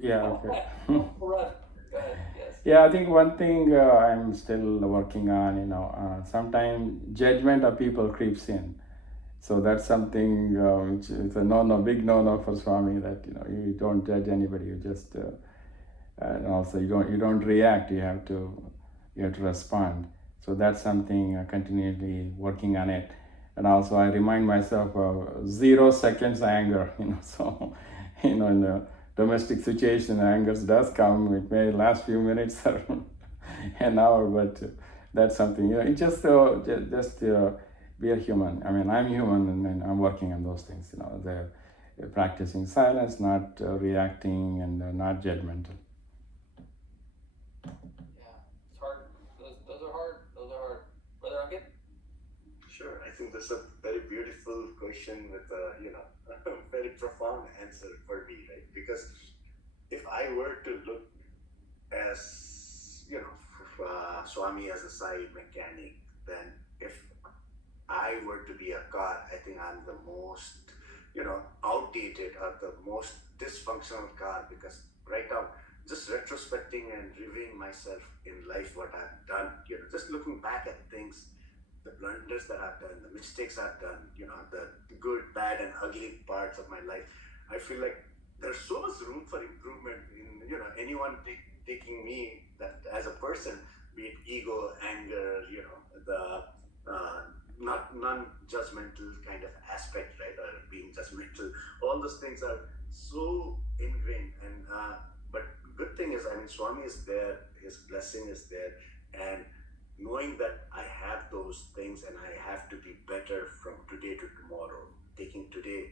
yeah, okay. Go ahead, yes. Yeah, I think one thing I'm still working on, sometimes judgment of people creeps in. So that's something which is a big no for Swami, that you don't judge anybody. You just and also you don't react. You have to respond. So that's something continually working on it. And also I remind myself of 0 seconds anger. So in the domestic situation, anger does come. It may last few minutes or an hour, but that's something. It just be a human. I mean, I'm human, and I'm working on those things. They're practicing silence, not reacting, and not judgmental. Yeah, it's hard. Those are hard. Brother Ankit? Sure, I think that's a very beautiful question with a very profound answer for me, right? Because if I were to look as Swami as a SAI mechanic, then if I were to be a god, I think I'm the most outdated or the most dysfunctional god, because right now, just retrospecting and reviewing myself in life, what I've done, just looking back at things, the blunders that I've done, the mistakes I've done, the good, bad, and ugly parts of my life, I feel like there's so much room for improvement in anyone taking me that as a person, be it ego, anger, the not non-judgmental kind of aspect, right, or being judgmental. All those things are so ingrained, and but good thing is, Swami is there, his blessing is there, and knowing that I have those things and I have to be better from today to tomorrow, taking today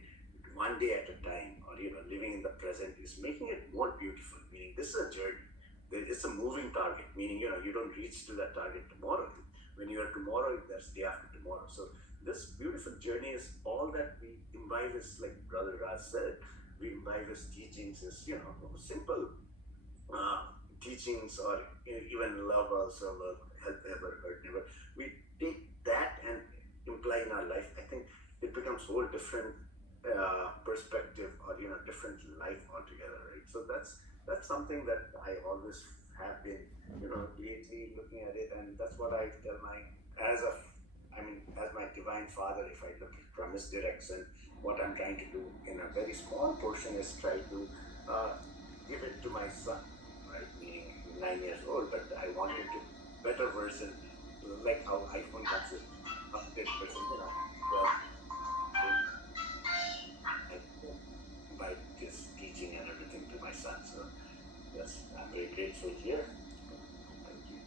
one day at a time, or living in the present, is making it more beautiful. Meaning, this is a journey. it's a moving target, meaning you don't reach to that target tomorrow. When you are tomorrow, that's day after tomorrow. So this beautiful journey is all that we imbibe, is like Brother Raj said, we imbibe his teachings is simple teachings, or even love also, help ever, hurt never. We take that and imply in our life. I think it becomes whole different perspective, or different life altogether, right? So that's something that I always have been lately looking at it, and that's what I tell as my divine father, if I look from his direction, what I'm trying to do in a very small portion is try to give it to my son, right? Meaning 9 years old, but I want him to better version, like how iPhone comes with update version, by just teaching and everything to my son. So yes, I'm very grateful here. Thank you.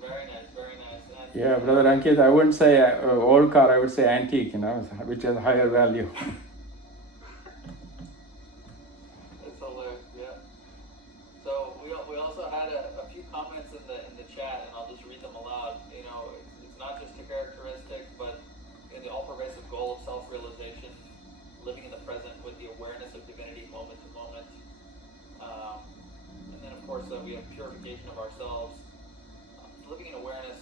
Very nice, very nice. And Yeah, Brother Ankit, I wouldn't say old car, I would say antique, which has higher value. it's hilarious, yeah. So we also had a few comments in the chat, and I'll just read them aloud. It's not just a characteristic, but in the all-pervasive goal of self-realization, living in the present with the awareness of divinity moment to moment. And then, of course, we have purification of ourselves. Living in awareness,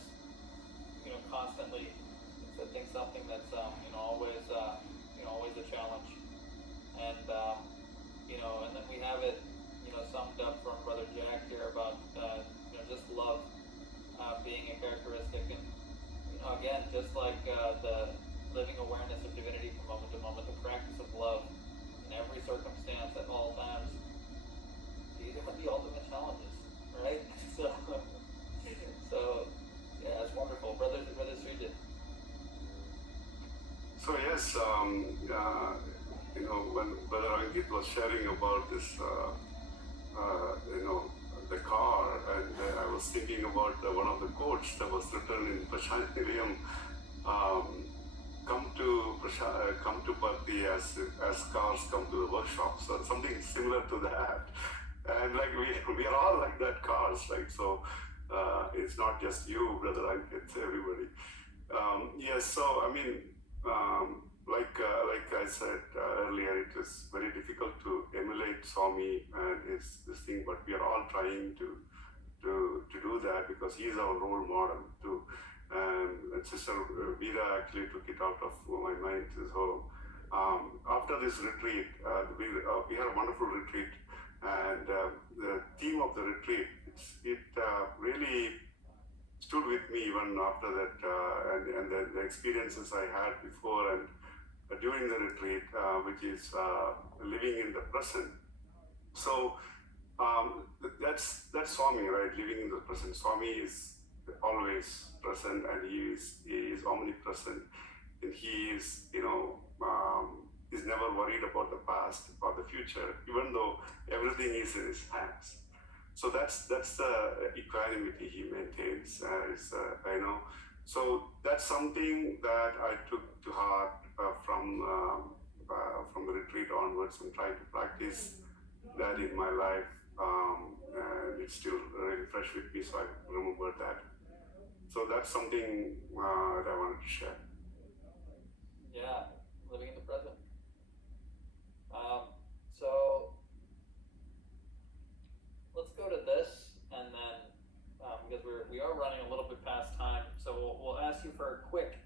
constantly. It's, I think, something that's, always a challenge. And, and then we have it, summed up from Brother Jack here about, just love being a characteristic. And, again, just like the living awareness of divinity from moment to moment, the practice of love in every circumstance at all times, these are the ultimate challenges, right? So yeah, it's wonderful. Brother Srijit. So yes, when Brother Ankit was sharing about this, the car, and I was thinking about one of the quotes that was written in Prashantiriam, come to Patti as cars come to the workshop. So something similar to that. And like we are all like that, cars, right? So it's not just you, Brother Ankit, everybody. Yes, so I mean, like I said earlier, it is very difficult to emulate Swami and this thing, but we are all trying to do that, because he is our role model too. And Sister Veera actually took it out of my mind. So after this retreat, we had a wonderful retreat, and the theme of the retreat, it really stood with me even after that, and the experiences I had before and during the retreat, which is living in the present. So that's Swami, right? Living in the present. Swami is always present, and he is omnipresent, and he is is never worried about the past or the future, even though everything is in his hands. So that's the equanimity he maintains. So that's something that I took to heart from the retreat onwards, and trying to practice that in my life. And it's still really fresh with me, so I remember that. So that's something that I wanted to share. Yeah, living in the present. So let's go to this, and then because we are running a little bit past time, so we'll ask you for a quick,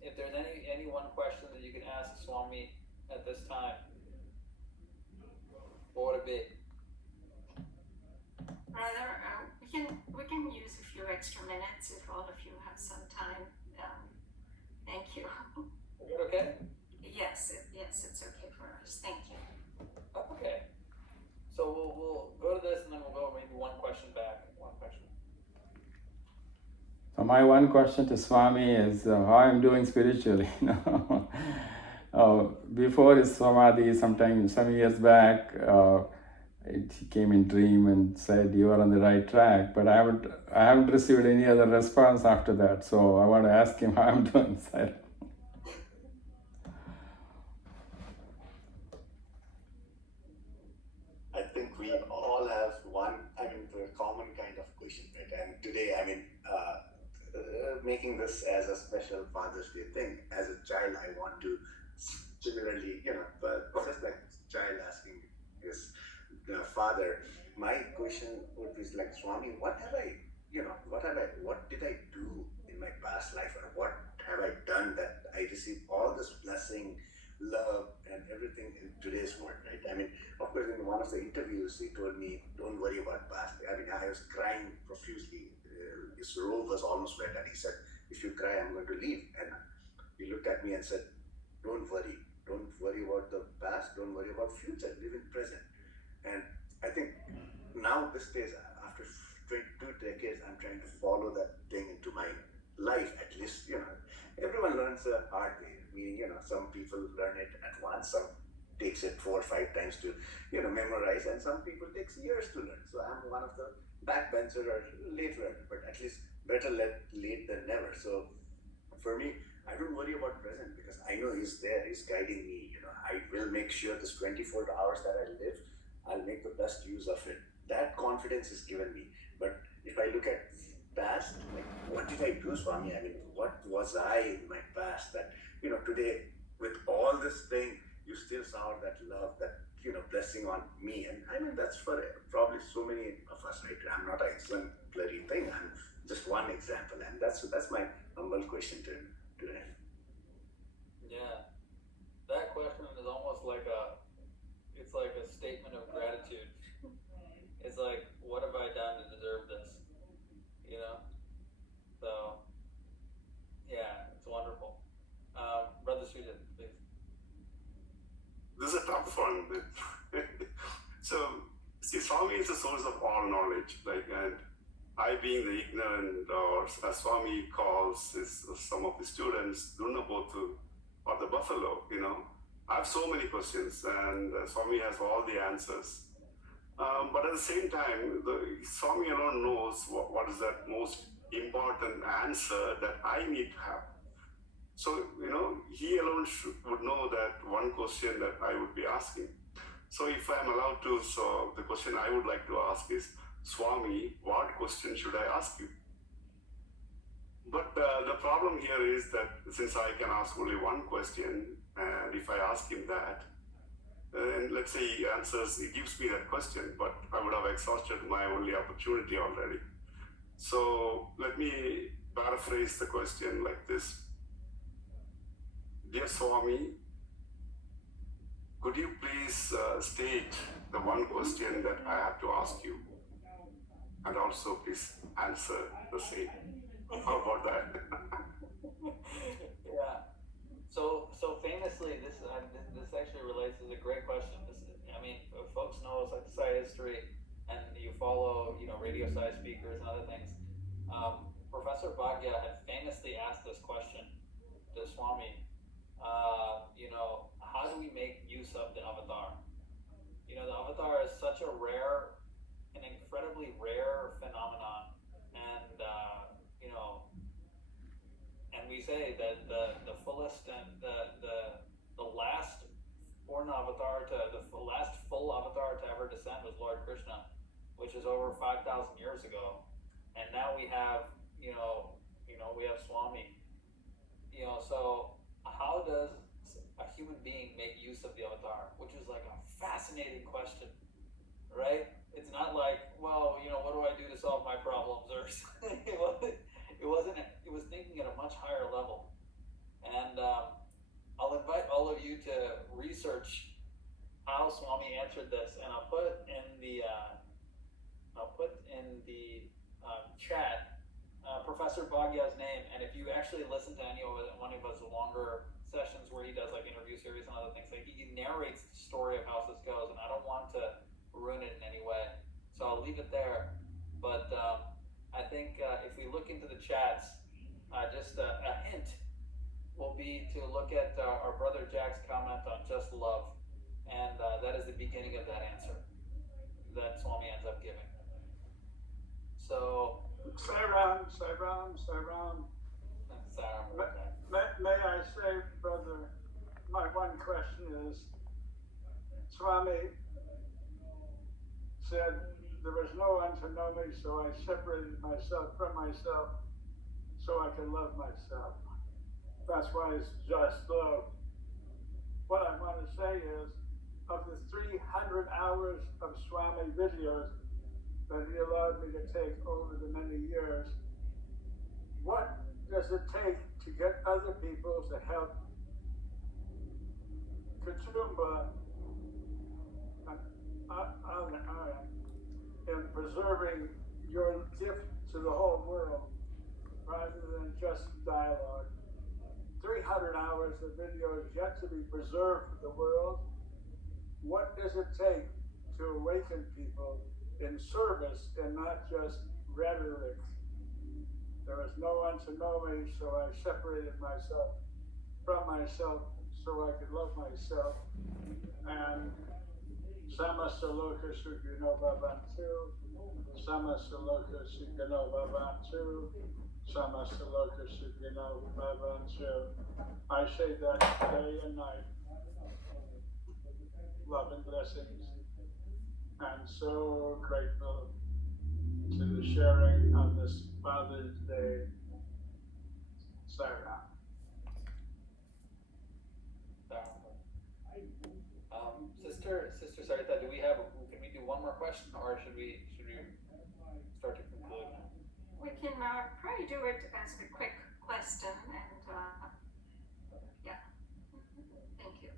if there's any one question that you can ask Swami at this time, what would it be? Brother, we can use a few extra minutes if all of you have some time. Thank you. Is that okay? Yes, it's okay for us. Thank you. Okay. So we'll go to this, and then we'll go maybe one question back. So my one question to Swami is how I'm doing spiritually. Before his samadhi, some years back, he came in dream and said you are on the right track. But I haven't received any other response after that. So I want to ask him how I'm doing. I think we all have one. I mean, common kind of question, right? And today, I mean, making this as a special Father's Day thing, as a child, I want to similarly, but just like child asking his father, my question would be like, Swami, what did I do in my past life, or what have I done that I receive all this blessing, love, and everything in today's world, right? I mean, of course, in one of the interviews, he told me, don't worry about past. I mean, I was crying profusely. His robe was almost wet, and he said, if you cry, I'm going to leave. And he looked at me and said, don't worry. Don't worry about the past. Don't worry about future. Live in present. And I think now these days, after 22 decades, I'm trying to follow that thing into my life. At least, everyone learns the hard way. Meaning, some people learn it at once. Some takes it 4 or 5 times to, memorize, and some people takes years to learn. So I'm one of the backbencher or late learner, but at least better late than never. So for me, I don't worry about present because I know he's there, he's guiding me. I will make sure this 24 hours that I live, I'll make the best use of it. That confidence is given me. But if I look at past, like, what did I do, Swami? I mean, what was I in my past that, today with all this thing, you still saw that love, that, blessing on me. And I mean, that's for probably so many of us, right? I'm not an exemplary thing. I'm just one example. And that's my humble question to him today. Yeah, that question is almost like it's like a statement of gratitude. It's like, what have I done to deserve this? So, yeah, it's wonderful. Brother Sridhar, please. This is a tough one. So, see, Swami is the source of all knowledge, and I, being the ignorant, or as Swami calls some of the students, Dunnabotu, or the buffalo, I have so many questions, and Swami has all the answers. But at the same time, Swami alone knows what is that most important answer that I need to have. So, he alone would know that one question that I would be asking. So if I'm allowed to, so the question I would like to ask is, Swami, what question should I ask you? But the problem here is that since I can ask only one question, and if I ask him that, and let's say he answers, he gives me that question, but I would have exhausted my only opportunity already. So let me paraphrase the question like this. Dear Swami, could you please state the one question that I have to ask you? And also please answer the same. How about that? Yeah. So famously, this actually relates to a great question. If folks know SSSIO history and you follow, radio SAI speakers and other things, Professor Bhagya had famously asked this question to Swami. How do we make use of the avatar? The avatar is such an incredibly rare phenomenon, and and we say that the fullest and the last born avatar the last full avatar to ever descend was Lord Krishna, which is over 5,000 years ago, and now we have we have Swami. So how does a human being make use of the avatar? Which is like a fascinating question, right? It's not like, well, what do I do to solve my problems, or it wasn't. It was thinking at a much higher level, and I'll invite all of you to research how Swami answered this, and I'll put in the chat Professor Bhagya's name. And if you actually listen to one of his longer sessions where he does like interview series and other things, like he narrates the story of how this goes, and I don't want to ruin it in any way, so I'll leave it there. But I think if we look into the chats, just a hint will be to look at our brother Jack's comment on just love, and that is the beginning of that answer that Swami ends up giving. So, Sairam. May I say, brother, my one question is, Swami said there was no one to know me, so I separated myself from myself so I could love myself. That's why it's just love. What I want to say is, of the 300 hours of Swami videos that he allowed me to take over the many years, what does it take to get other people to help Kutumba in preserving your gift to the whole world rather than just dialogue? 300 hours of videos yet to be preserved for the world. What does it take to awaken people in service and not just rhetoric? There was no one to know me, so I separated myself from myself so I could love myself. And Samasaloka Sukino Bhavantu, Samasaloka Sukino Bhavantu, Samasaloka Sukino Bhavantu. I say that day and night. Love and blessings. I'm so grateful to the sharing on this Father's Day. Sarah. Sister Sathya, can we do one more question, or should we start to conclude? We can probably do it as a quick question, and yeah. Thank you.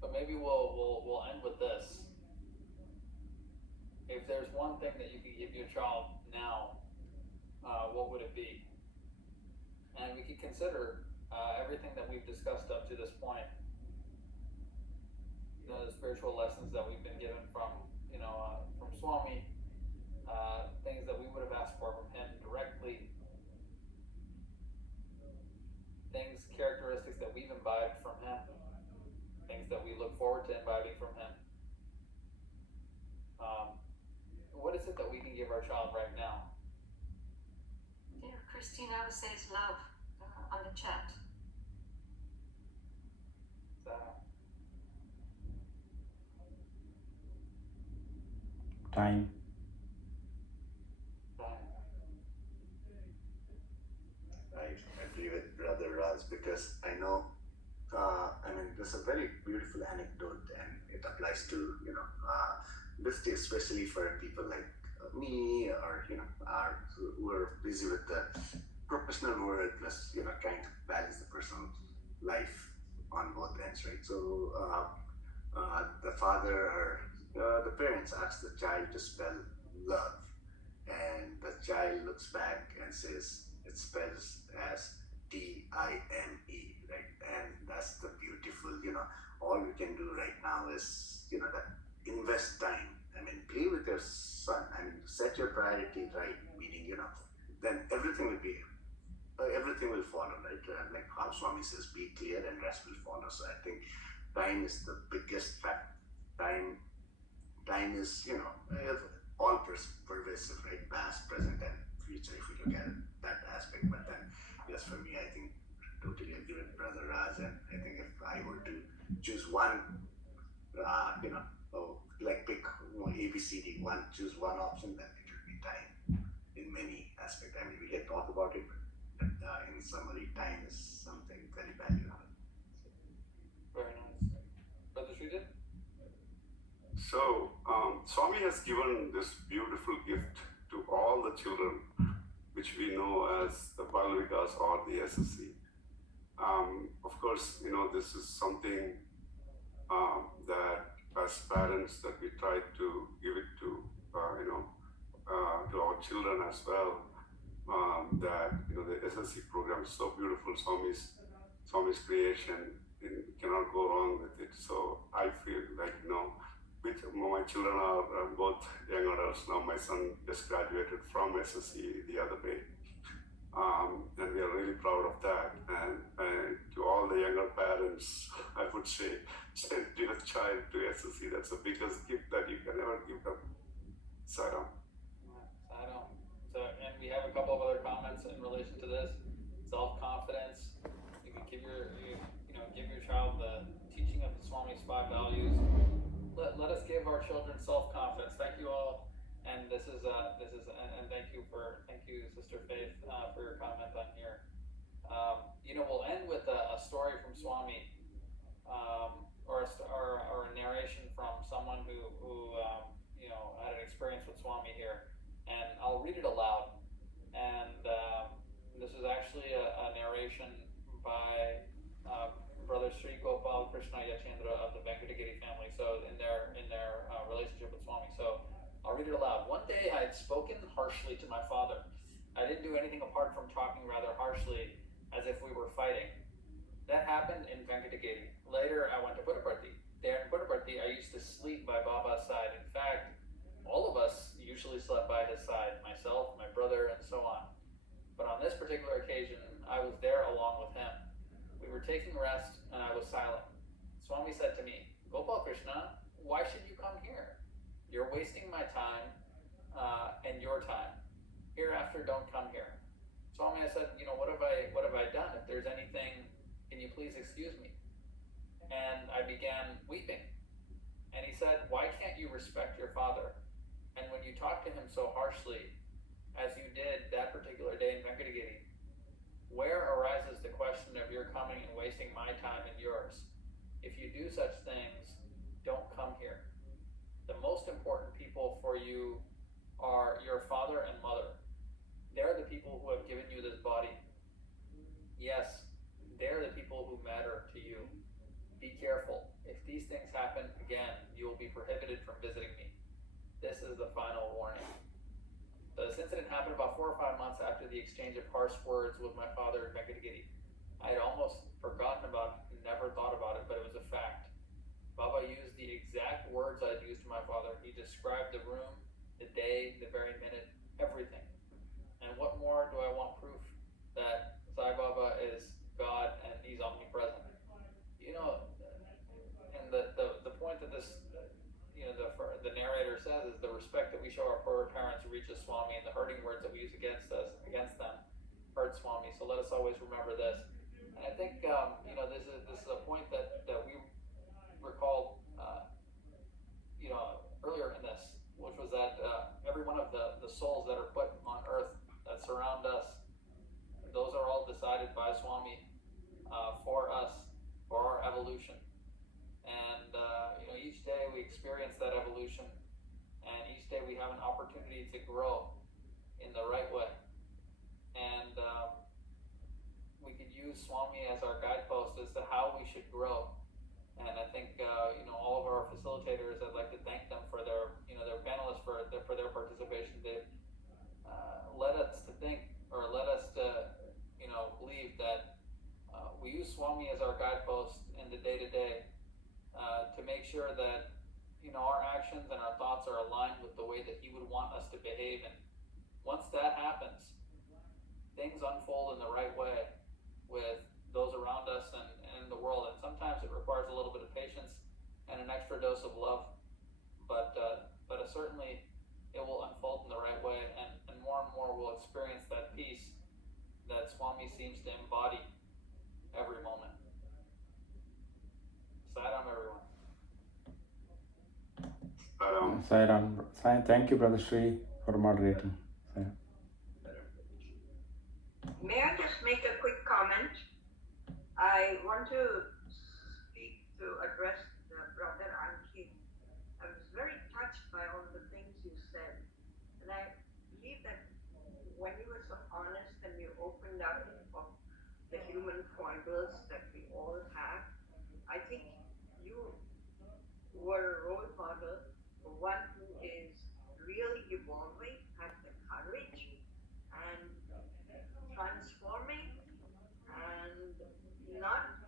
But maybe we'll end with this. If there's one thing that you could give your child now, what would it be? And we could consider everything that we've discussed up to this point. The spiritual lessons that we've been given from Swami, things that we would have asked for from him directly, characteristics that we've imbibed from him, things that we look forward to imbibing from him. What is it that we can give our child right now? Yeah, Christina says love on the chat. Time. I agree with Brother Raz because I know, there's a very beautiful anecdote and it applies to, this day, especially for people like me or, who are busy with the professional world plus, trying to balance the personal life on both ends, right? So, the father or the parents ask the child to spell love, and the child looks back and says it spells as Time, right? And that's the beautiful, all we can do right now is, that invest time. Play with your son. Set your priority right, meaning, then everything will follow, right? Like how Swami says, be clear and rest will follow. So I think time is the biggest fact. Time is, all pervasive, right? Past, present, and future, if you look at it, that aspect. But then, yes, for me, I think totally agree with Brother Raz, and I think if I were to choose one, pick ABCD, choose one option, then it would be time in many aspects. We can talk about it, but in summary, time is something very valuable. Very nice. Brother Sridhar? So, Swami has given this beautiful gift to all the children, which we know as the Balavikas or the SSC. Of course, this is something that as parents that we try to give it to, to our children as well. That the SSC program is so beautiful. Swami's creation, you cannot go wrong with it. So I feel like my children are both young adults now. My son just graduated from SSC the other day. And we are really proud of that. And to all the younger parents, I would say, send your child to SSC. That's the biggest gift that you can ever give them. Saram. So, and we have a couple of other comments in relation to this. Self-confidence. You can give your child the our children self-confidence. Thank you all, and and thank you, Sister Faith, for your comment on here. We'll end with a story from Swami, or a narration from someone who had an experience with Swami here, and I'll read it aloud. And this is actually a narration by Brother Sri Gopal Krishna Yachendra of the Venkatagiri family. So in their relationship with Swami. So I'll read it aloud. One day I had spoken harshly to my father. I didn't do anything apart from talking rather harshly, as if we were fighting. That happened in Venkatagiri. Later, I went to Puttaparthi. There in Puttaparthi, I used to sleep by Baba's side. In fact, all of us usually slept by his side, myself, my brother, and so on. But on this particular occasion, I was there along with him. We were taking rest, and I was silent. Swami said to me, Gopal Krishna, why should you come here? You're wasting my time and your time. Hereafter, don't come here. Swami, I said, what have I done? If there's anything, can you please excuse me? And I began weeping. And he said, why can't you respect your father? And when you talk to him so harshly, as you did that particular day in Venkatagiri, where arises the question of your coming and wasting my time and yours? If you do such things, don't come here. The most important people for you are your father and mother. They're the people who have given you this body. Yes, they're the people who matter to you. Be careful. If these things happen again, you will be prohibited from visiting me. This is the final warning. This incident happened about 4 or 5 months after the exchange of harsh words with my father in Venkatagiri. I had almost forgotten about it and never thought about it, but it was a fact. Baba used the exact words I had used to my father. He described the room, the day, the very minute, everything. And what more do I want proof that Sai Baba is God and he's omnipresent? And the point that this, the narrator says is the respect that we show our poor parents reaches Swami, and the hurting words that we use against them hurt Swami. So let us always remember this. And I think this is a point that we recalled earlier in this, which was that every one of the souls that are put on earth that surround us, those are all decided by Swami for us, for our evolution. And each day we experience that evolution, and each day we have an opportunity to grow in the right way. And we could use Swami as our guidepost as to how we should grow. And I think all of our facilitators, I'd like to thank them for their panelists for their participation. They led us to think, or led us to believe that we use Swami as our guidepost in the day-to-day to make sure that our actions and our thoughts are aligned with the way that he would want us to behave. And once that happens, things unfold in the right way with those around us and in the world. And sometimes it requires a little bit of patience and an extra dose of love, but certainly it will unfold in the right way, and more we'll experience that peace that Swami seems to embody every moment. Sairam, everyone. Sairam. Thank you, Brother Sri, for moderating. May I just make a quick comment? I want to speak to address the brother Ankit. I was very touched by all the things you said, and I believe that when you were so honest and you opened up of the human foibles that we all have, I think you were a role model for one who is really evolving, has the courage and transforming, and not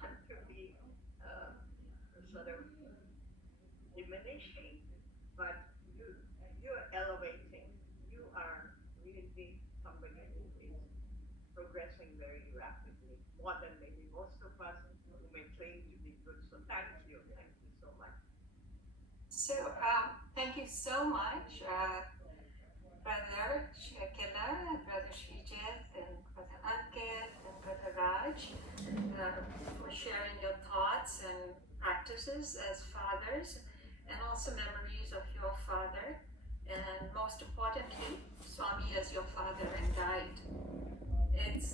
want to be sort of diminishing, but you're elevating. You are really somebody who is progressing very rapidly, more than maybe most of us who may claim to be good. So thank you so much. So thank you so much, Brother Shekela, Brother Srijit, and Brother Ankit, and Brother Raj, for sharing your thoughts and practices as fathers. and also memories of your father, and most importantly, Swami as your father and guide. It's